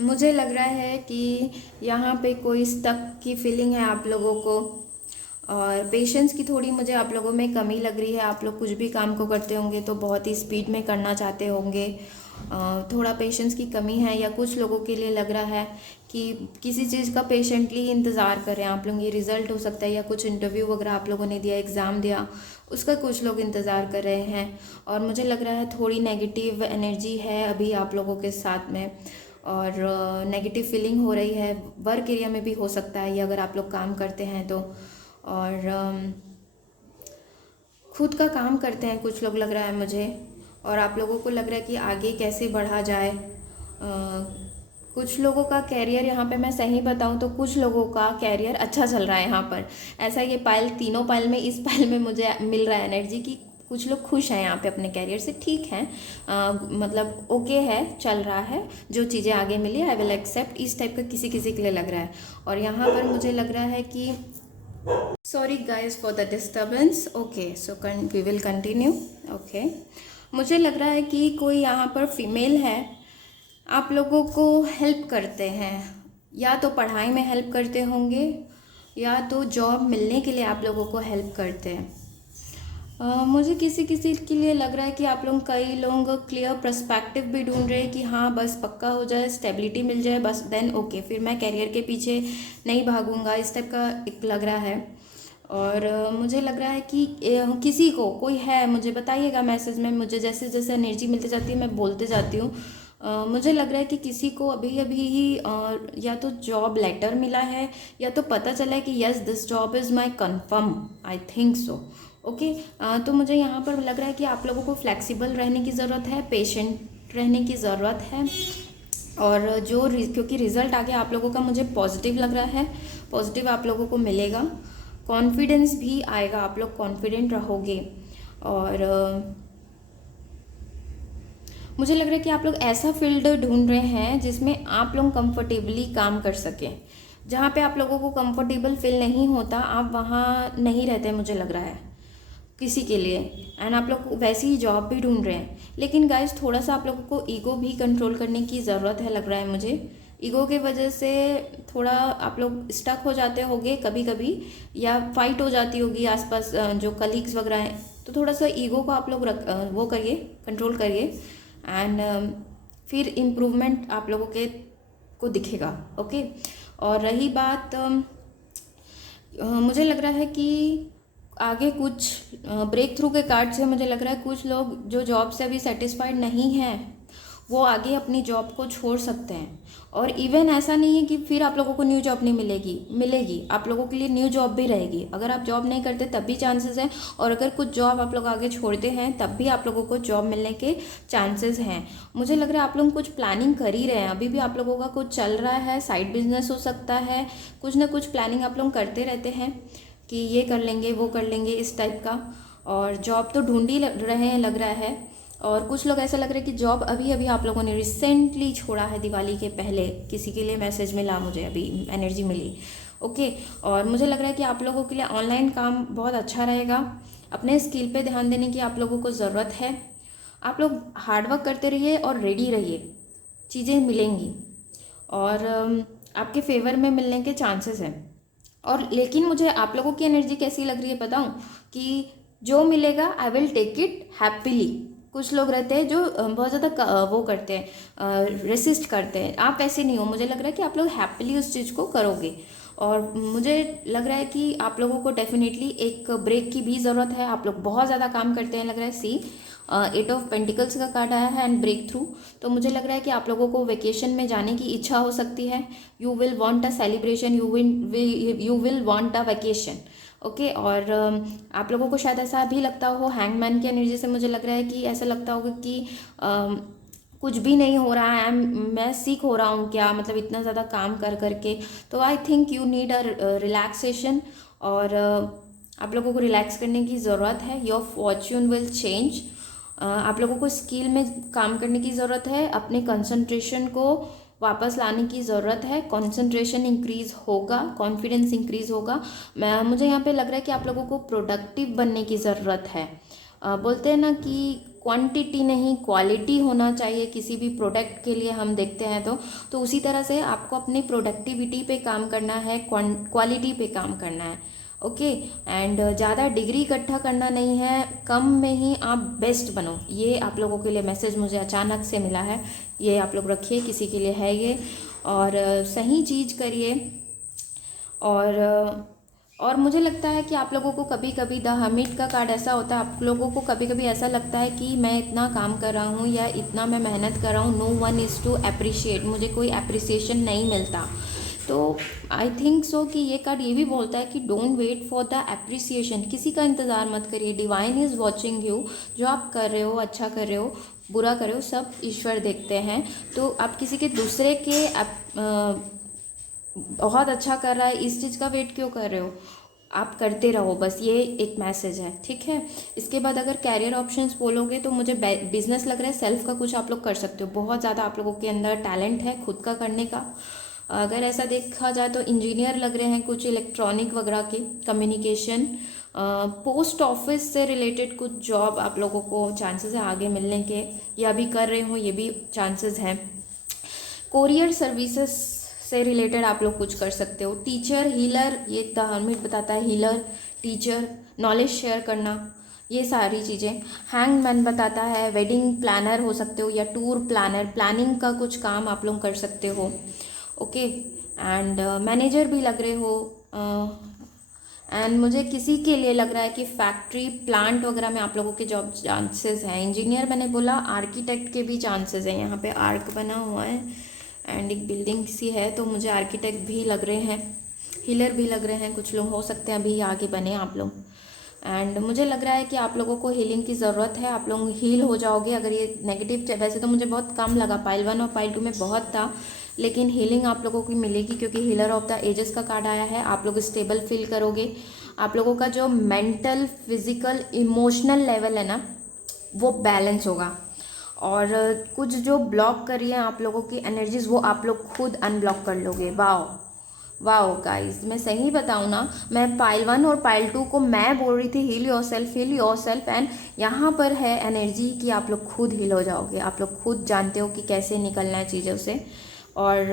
मुझे लग रहा है कि यहाँ पे कोई स्टक की फीलिंग है आप लोगों को, और पेशेंस की थोड़ी मुझे आप लोगों में कमी लग रही है। आप लोग कुछ भी काम को करते होंगे तो बहुत ही स्पीड में करना चाहते होंगे, थोड़ा पेशेंस की कमी है। या कुछ लोगों के लिए लग रहा है कि किसी चीज़ का पेशेंटली इंतज़ार कर रहे हैं आप लोग। ये रिज़ल्ट हो सकता है, या कुछ इंटरव्यू वगैरह आप लोगों ने दिया, एग्ज़ाम दिया, उसका कुछ लोग इंतज़ार कर रहे हैं। और मुझे लग रहा है थोड़ी नेगेटिव एनर्जी है अभी आप लोगों के साथ में, और नेगेटिव फीलिंग हो रही है। वर्क एरिया में भी हो सकता है ये, अगर आप लोग काम करते हैं तो। और खुद का काम करते हैं कुछ लोग, लग रहा है मुझे। और आप लोगों को लग रहा है कि आगे कैसे बढ़ा जाए। कुछ लोगों का कैरियर, यहाँ पे मैं सही बताऊँ तो कुछ लोगों का कैरियर अच्छा चल रहा है यहाँ पर। ऐसा ये पाइल, तीनों पाइल में, इस पाइल में मुझे मिल रहा है एनर्जी कि कुछ लोग खुश हैं यहाँ पे अपने कैरियर से, ठीक है, मतलब ओके है, चल रहा है, जो चीज़ें आगे मिली आई विल एक्सेप्ट, इस टाइप का किसी किसी के लिए लग रहा है। और यहाँ पर मुझे लग रहा है कि sorry guys for the disturbance. Okay, so we will continue. Okay, मुझे लग रहा है कि कोई यहाँ पर फीमेल है, आप लोगों को हेल्प करते हैं, या तो पढ़ाई में हेल्प करते होंगे, या तो जॉब मिलने के लिए आप लोगों को हेल्प करते हैं। मुझे किसी किसी के लिए लग रहा है कि आप लोग, कई लोग क्लियर पर्सपेक्टिव भी ढूंढ रहे हैं कि हाँ बस पक्का हो जाए, स्टेबिलिटी मिल जाए बस, देन ओके, फिर मैं कैरियर के पीछे नहीं भागूंगा, इस टाइप का एक लग रहा है। और मुझे लग रहा है कि किसी को, कोई है, मुझे बताइएगा मैसेज में, मुझे जैसे जैसे एनर्जी मिलती जाती है मैं बोलते जाती हूँ। मुझे लग रहा है कि किसी को अभी अभी ही या तो जॉब लेटर मिला है, या तो पता चला है कि yes this job is my confirm, I think so. Okay, तो मुझे यहाँ पर लग रहा है कि आप लोगों को फ्लेक्सिबल रहने की ज़रूरत है, पेशेंट रहने की ज़रूरत है। और क्योंकि रिज़ल्ट आगे आप लोगों का मुझे पॉजिटिव लग रहा है, पॉजिटिव आप लोगों को मिलेगा, कॉन्फिडेंस भी आएगा, आप लोग कॉन्फिडेंट रहोगे। और मुझे लग रहा है कि आप लोग ऐसा फील्ड ढूंढ रहे हैं जिसमें आप लोग कंफर्टेबली काम कर सकें। जहाँ पे आप लोगों को कंफर्टेबल फील नहीं होता, आप वहाँ नहीं रहते, मुझे लग रहा है किसी के लिए। एंड आप लोग वैसी ही जॉब भी ढूंढ रहे हैं। लेकिन गाइस, थोड़ा सा आप लोगों को ईगो भी कंट्रोल करने की ज़रूरत है, लग रहा है मुझे। ईगो के वजह से थोड़ा आप लोग स्टक हो जाते होंगे कभी कभी, या फाइट हो जाती होगी आसपास जो कलीग्स वगैरह हैं, तो थोड़ा सा ईगो को आप लोग वो करिए, कंट्रोल करिए। एंड फिर इम्प्रूवमेंट आप लोगों के को दिखेगा। ओके, और रही बात, मुझे लग रहा है कि आगे कुछ ब्रेक थ्रू के कार्ड से मुझे लग रहा है कुछ लोग जो जॉब से अभी सेटिस्फाइड नहीं हैं, वो आगे अपनी जॉब को छोड़ सकते हैं। और इवन ऐसा नहीं है कि फिर आप लोगों को न्यू जॉब नहीं मिलेगी, आप लोगों के लिए न्यू जॉब भी रहेगी। अगर आप जॉब नहीं करते तब भी चांसेस हैं, और अगर कुछ जॉब आप लोग आगे छोड़ते हैं तब भी आप लोगों को जॉब मिलने के चांसेस हैं। मुझे लग रहा है आप लोग कुछ प्लानिंग कर ही रहे हैं, अभी भी आप लोगों का कुछ चल रहा है, साइड बिजनेस हो सकता है, कुछ ना कुछ प्लानिंग आप लोग करते रहते हैं कि ये कर लेंगे, वो कर लेंगे, इस टाइप का। और जॉब तो ढूंढ ही रहे हैं, लग रहा है। और कुछ लोग ऐसा लग रहा है कि जॉब अभी अभी आप लोगों ने रिसेंटली छोड़ा है, दिवाली के पहले किसी के लिए मैसेज मिला, मुझे अभी एनर्जी मिली। ओके, और मुझे लग रहा है कि आप लोगों के लिए ऑनलाइन काम बहुत अच्छा रहेगा। अपने स्किल पे ध्यान देने की आप लोगों को ज़रूरत है। आप लोग हार्डवर्क करते रहिए और रेडी रहिए, चीज़ें मिलेंगी और आपके फेवर में मिलने के चांसेस हैं। और लेकिन मुझे आप लोगों की एनर्जी कैसी लग रही है बताऊं, कि जो मिलेगा I will take it happily. कुछ लोग रहते हैं जो बहुत ज़्यादा वो करते हैं, रेसिस्ट करते हैं, आप वैसे नहीं हो। मुझे लग रहा है कि आप लोग हैप्पीली उस चीज़ को करोगे। और मुझे लग रहा है कि आप लोगों को डेफिनेटली एक ब्रेक की भी ज़रूरत है। आप लोग बहुत ज़्यादा काम करते हैं, लग रहा है। सी 8 ऑफ पेंटिकल्स का कार्ड आया है एंड ब्रेक थ्रू, तो मुझे लग रहा है कि आप लोगों को वेकेशन में जाने की इच्छा हो सकती है। You will want a celebration, you will want a vacation. Okay, और आप लोगों को शायद ऐसा भी लगता हो, हैंगमैन की एनर्जी से मुझे लग रहा है कि ऐसा लगता होगा कि कुछ भी नहीं हो रहा है, मैं सीख हो रहा हूँ क्या, मतलब इतना ज़्यादा काम कर करके। तो I think you need a relaxation, और आप लोगों को रिलैक्स करने की ज़रूरत है। Your Fortune will change. आप लोगों को स्किल में काम करने की ज़रूरत है, अपने कंसंट्रेशन को वापस लाने की ज़रूरत है। कंसंट्रेशन इंक्रीज़ होगा, कॉन्फिडेंस इंक्रीज़ होगा। मुझे यहाँ पे लग रहा है कि आप लोगों को प्रोडक्टिव बनने की ज़रूरत है। बोलते हैं ना कि क्वांटिटी नहीं क्वालिटी होना चाहिए किसी भी प्रोडक्ट के लिए, हम देखते हैं तो उसी तरह से आपको अपनी प्रोडक्टिविटी पे काम करना है, क्वालिटी पे काम करना है। ओके एंड ज़्यादा डिग्री इकट्ठा करना नहीं है, कम में ही आप बेस्ट बनो। ये आप लोगों के लिए मैसेज मुझे अचानक से मिला है, ये आप लोग रखिए, किसी के लिए है ये। और सही चीज़ करिए। और मुझे लगता है कि आप लोगों को कभी कभी द हर्मिट का कार्ड ऐसा होता है, आप लोगों को कभी कभी ऐसा लगता है कि मैं इतना काम कर रहा हूँ या इतना मैं मेहनत कर रहा हूँ, no one is to appreciate, मुझे कोई अप्रिसिएशन नहीं मिलता। तो आई थिंक सो कि ये कार्ड ये भी बोलता है कि don't wait for the appreciation, किसी का इंतज़ार मत करिए, डिवाइन इज़ वॉचिंग यू। जो आप कर रहे हो, अच्छा कर रहे हो, बुरा कर रहे हो, सब ईश्वर देखते हैं। तो आप किसी के दूसरे के बहुत अच्छा कर रहा है इस चीज़ का वेट क्यों कर रहे हो, आप करते रहो बस, ये एक मैसेज है, ठीक है। इसके बाद अगर कैरियर ऑप्शंस बोलोगे तो मुझे बिजनेस लग रहा है, सेल्फ का कुछ आप लोग कर सकते हो, बहुत ज़्यादा आप लोगों के अंदर टैलेंट है खुद का करने का। अगर ऐसा देखा जाए तो इंजीनियर लग रहे हैं कुछ, इलेक्ट्रॉनिक वगैरह के, कम्युनिकेशन, पोस्ट ऑफिस से रिलेटेड कुछ जॉब आप लोगों को चांसेस है आगे मिलने के, या भी कर रहे हो ये भी चांसेस हैं। कोरियर सर्विसेज से रिलेटेड आप लोग कुछ कर सकते हो। टीचर, हीलर, ये द हर्मिट बताता है, हीलर, टीचर, नॉलेज शेयर करना, ये सारी चीज़ें। हैंगमैन बताता है वेडिंग प्लानर हो सकते हो या टूर प्लानर, प्लानिंग का कुछ काम आप लोग कर सकते हो। ओके एंड मैनेजर भी लग रहे हो। एंड मुझे किसी के लिए लग रहा है कि फैक्ट्री प्लांट वगैरह में आप लोगों के जॉब चांसेस हैं। इंजीनियर मैंने बोला, आर्किटेक्ट के भी चांसेस हैं, यहाँ पे आर्क बना हुआ है एंड एक बिल्डिंग सी है, तो मुझे आर्किटेक्ट भी लग रहे हैं, हीलर भी लग रहे हैं, कुछ लोग हो सकते हैं अभी आगे बने आप लोग। एंड मुझे लग रहा है कि आप लोगों को हीलिंग की ज़रूरत है, आप लोग हील हो जाओगे अगर ये नेगेटिव, वैसे तो मुझे बहुत कम लगा, पाइल 1 और पाइल 2 में बहुत था, लेकिन हीलिंग आप लोगों को मिलेगी क्योंकि हीलर ऑफ द एजेस का कार्ड आया है। आप लोग स्टेबल फील करोगे, आप लोगों का जो मेंटल, फिजिकल, इमोशनल लेवल है ना वो बैलेंस होगा, और कुछ जो ब्लॉक कर रही है आप लोगों की एनर्जीज वो आप लोग खुद अनब्लॉक कर लोगे। वाओ वाओ गाइस, मैं सही बताऊँ ना, मैं पाइल 1 और पाइल 2 को मैं बोल रही थी हील योर सेल्फ, एंड यहाँ पर है एनर्जी कि आप लोग खुद हील हो जाओगे, आप लोग खुद जानते हो कि कैसे निकलना है चीज़ों से। और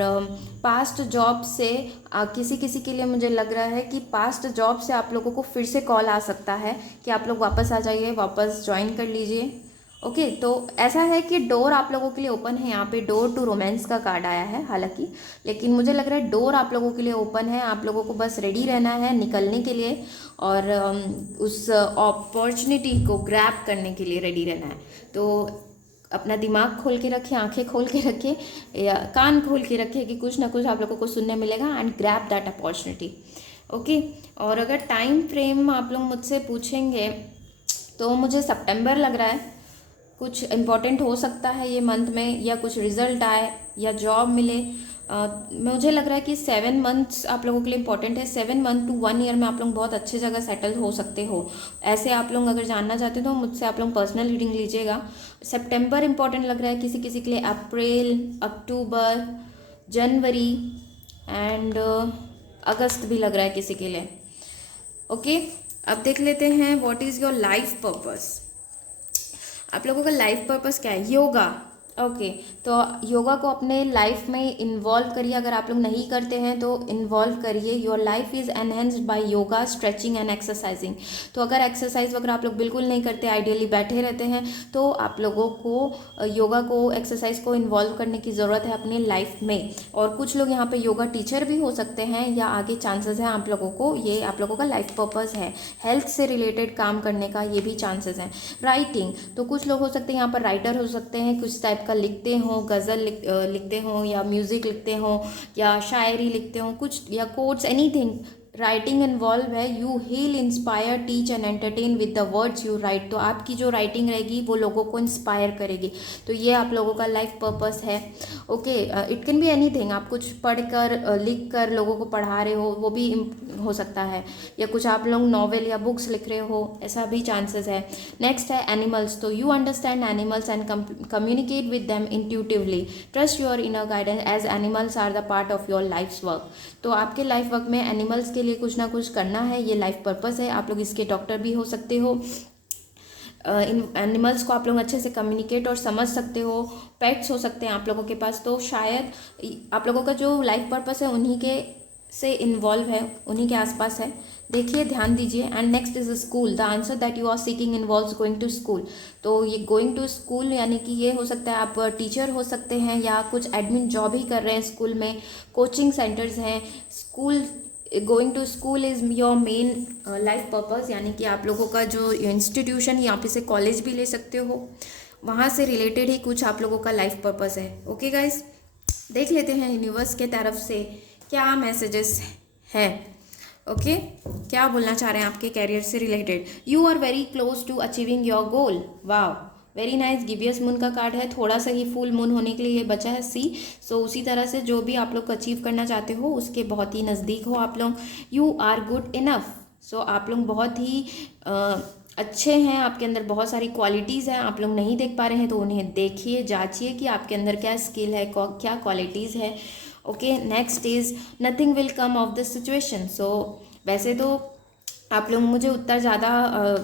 पास्ट जॉब से किसी किसी के लिए मुझे लग रहा है कि पास्ट जॉब से आप लोगों को फिर से कॉल आ सकता है कि आप लोग वापस आ जाइए, वापस ज्वाइन कर लीजिए। ओके तो ऐसा है कि डोर आप लोगों के लिए ओपन है, यहाँ पे डोर टू रोमांस का कार्ड आया है हालांकि, लेकिन मुझे लग रहा है डोर आप लोगों के लिए ओपन है, आप लोगों को बस रेडी रहना है निकलने के लिए, और उस अपॉर्चुनिटी को ग्रैब करने के लिए रेडी रहना है। तो अपना दिमाग खोल के रखिए, आंखें खोल के रखिए या कान खोल के रखिए कि कुछ ना कुछ आप लोगों को सुनने मिलेगा, and grab that opportunity. Okay और अगर टाइम फ्रेम आप लोग मुझसे पूछेंगे तो मुझे सितंबर लग रहा है, कुछ इम्पोर्टेंट हो सकता है ये मंथ में, या कुछ रिजल्ट आए या जॉब मिले। मुझे लग रहा है कि 7 मंथ्स आप लोगों के लिए इंपॉर्टेंट है, 7 मंथ टू 1 ईयर में आप लोग बहुत अच्छी जगह सेटल हो सकते हो। ऐसे आप लोग अगर जानना चाहते हो तो मुझसे आप लोग पर्सनल रीडिंग लीजिएगा। सितंबर इंपॉर्टेंट लग रहा है किसी किसी के लिए, अप्रैल, अक्टूबर, जनवरी एंड अगस्त भी लग रहा है किसी के लिए। ओके अब देख लेते हैं what is your life purpose. आप लोगों का लाइफ पर्पस क्या है? योगा। ओके तो योगा को अपने लाइफ में इन्वॉल्व करिए, अगर आप लोग नहीं करते हैं तो इन्वॉल्व करिए। Your life is enhanced by yoga, stretching and exercising. तो अगर एक्सरसाइज वगैरह आप लोग बिल्कुल नहीं करते, आइडियली बैठे रहते हैं, तो आप लोगों को योगा को, एक्सरसाइज को इन्वॉल्व करने की ज़रूरत है अपनी लाइफ में। और कुछ लोग यहाँ पे योगा टीचर भी हो सकते हैं, या आगे चांसेस हैं आप लोगों को, ये आप लोगों का लाइफ पर्पस है। हेल्थ से रिलेटेड काम करने का ये भी चांसेस हैं। राइटिंग, तो कुछ लोग हो सकते हैं यहाँ पर राइटर हो सकते हैं, कुछ टाइप का लिखते हो, गज़ल लिखते हो, या म्यूज़िक लिखते हो, या शायरी लिखते हो कुछ, या कोट्स, एनीथिंग राइटिंग इन्वॉल्व है। You heal, inspire, teach and entertain with the words you write. तो आपकी जो राइटिंग रहेगी वो लोगों को इंस्पायर करेगी, तो ये आप लोगों का लाइफ पर्पस है। Okay it can be anything, आप कुछ पढ़ कर, लिख कर लोगों को पढ़ा रहे हो, वो भी हो सकता है, या कुछ आप लोग नॉवेल या बुक्स लिख रहे हो, ऐसा भी चांसेस है। नेक्स्ट है एनिमल्स, तो you understand animals and communicate with them intuitively, trust your inner guidance as animals are the part of your life's work. तो आपके लाइफ वर्क में एनिमल्स के लिए कुछ ना कुछ करना है, ये लाइफ पर्पस है। आप लोग इसके डॉक्टर भी हो सकते हो, इन एनिमल्स को आप लोग अच्छे से कम्युनिकेट और समझ सकते हो, पेट्स हो सकते हैं आप लोगों के पास। तो शायद आप लोगों का जो लाइफ पर्पस है उन्हीं के से इन्वॉल्व है, उन्हीं के आसपास है। देखिए, ध्यान दीजिए। And next is school, the answer that you are seeking involves going to school. तो ये गोइंग टू स्कूल यानी कि ये हो सकता है आप टीचर हो सकते हैं, या कुछ एडमिन जॉब ही कर रहे हैं स्कूल में, कोचिंग सेंटर्स हैं। School, going to school is your main life purpose, यानी कि आप लोगों का जो इंस्टीट्यूशन, यहाँ पे से कॉलेज भी ले सकते हो, वहाँ से रिलेटेड ही कुछ आप लोगों का लाइफ पर्पस है। ओके गाइस, देख लेते हैं यूनिवर्स के तरफ से क्या मैसेजेस हैं। ओके, क्या बोलना चाह रहे हैं आपके कैरियर से related. You are very close to achieving your goal. वाह, वेरी नाइस। गिबियस मून का कार्ड है, थोड़ा सा ही फुल मून होने के लिए ये बचा है सी। सो उसी तरह से जो भी आप लोग अचीव करना चाहते हो उसके बहुत ही नज़दीक हो आप लोग। You are good enough. So आप लोग बहुत ही अच्छे हैं, आपके अंदर बहुत सारी क्वालिटीज़ हैं, आप लोग नहीं देख पा रहे हैं तो उन्हें देखिए, जांचिए कि आपके अंदर क्या स्किल है, क्या क्वालिटीज़ है। Okay, next is nothing will come of this situation. So वैसे तो आप लोग मुझे उतना ज़्यादा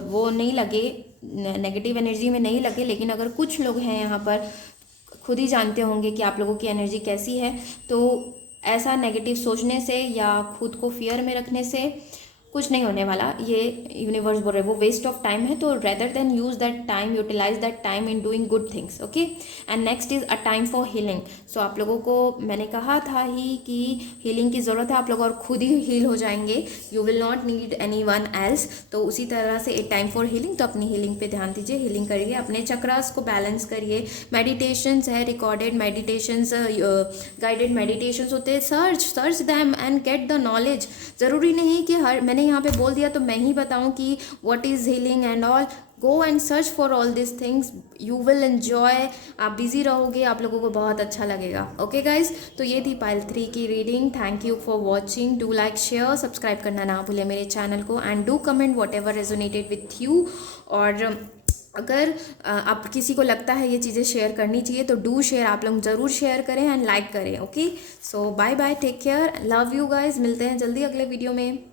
वो नहीं लगे, नेगेटिव एनर्जी में नहीं लगे, लेकिन अगर कुछ लोग हैं यहाँ पर, खुद ही जानते होंगे कि आप लोगों की एनर्जी कैसी है, तो ऐसा नेगेटिव सोचने से या खुद को फियर में रखने से कुछ नहीं होने वाला। ये यूनिवर्स बोल रहे हैं वो वेस्ट ऑफ टाइम है, तो rather than use that time, utilise that time in doing good things. Okay, and next is a time for healing. So आप लोगों को मैंने कहा था ही कि हीलिंग की ज़रूरत है, आप लोग और खुद ही हील हो जाएंगे, you will not need any one else. तो उसी तरह से ए टाइम फॉर हीलिंग, तो अपनी हीलिंग पे ध्यान दीजिए, हीलिंग करिए, अपने चक्रास को बैलेंस करिए। मेडिटेशंस है, रिकॉर्डेड मेडिटेशंस, गाइडेड मेडिटेशंस होते हैं, search them and get the knowledge. ज़रूरी नहीं कि हर मैंने यहाँ पे बोल दिया तो मैं ही बताऊँ कि what is healing and all. Go and search for all this things, you will enjoy. आप बिजी रहोगे, आप लोगों को बहुत अच्छा लगेगा। ओके गाइज, तो ये थी पाइल 3 की reading. Thank you for watching. Do like, share, subscribe करना ना भूलें मेरे चैनल को, and do comment what ever resonated with you. और अगर आप किसी को लगता है ये चीज़ें शेयर करनी चाहिए तो डू शेयर, आप लोग ज़रूर शेयर करें एंड लाइक करें। Okay, so bye bye, take care, love you guys. मिलते हैं जल्दी अगले वीडियो में।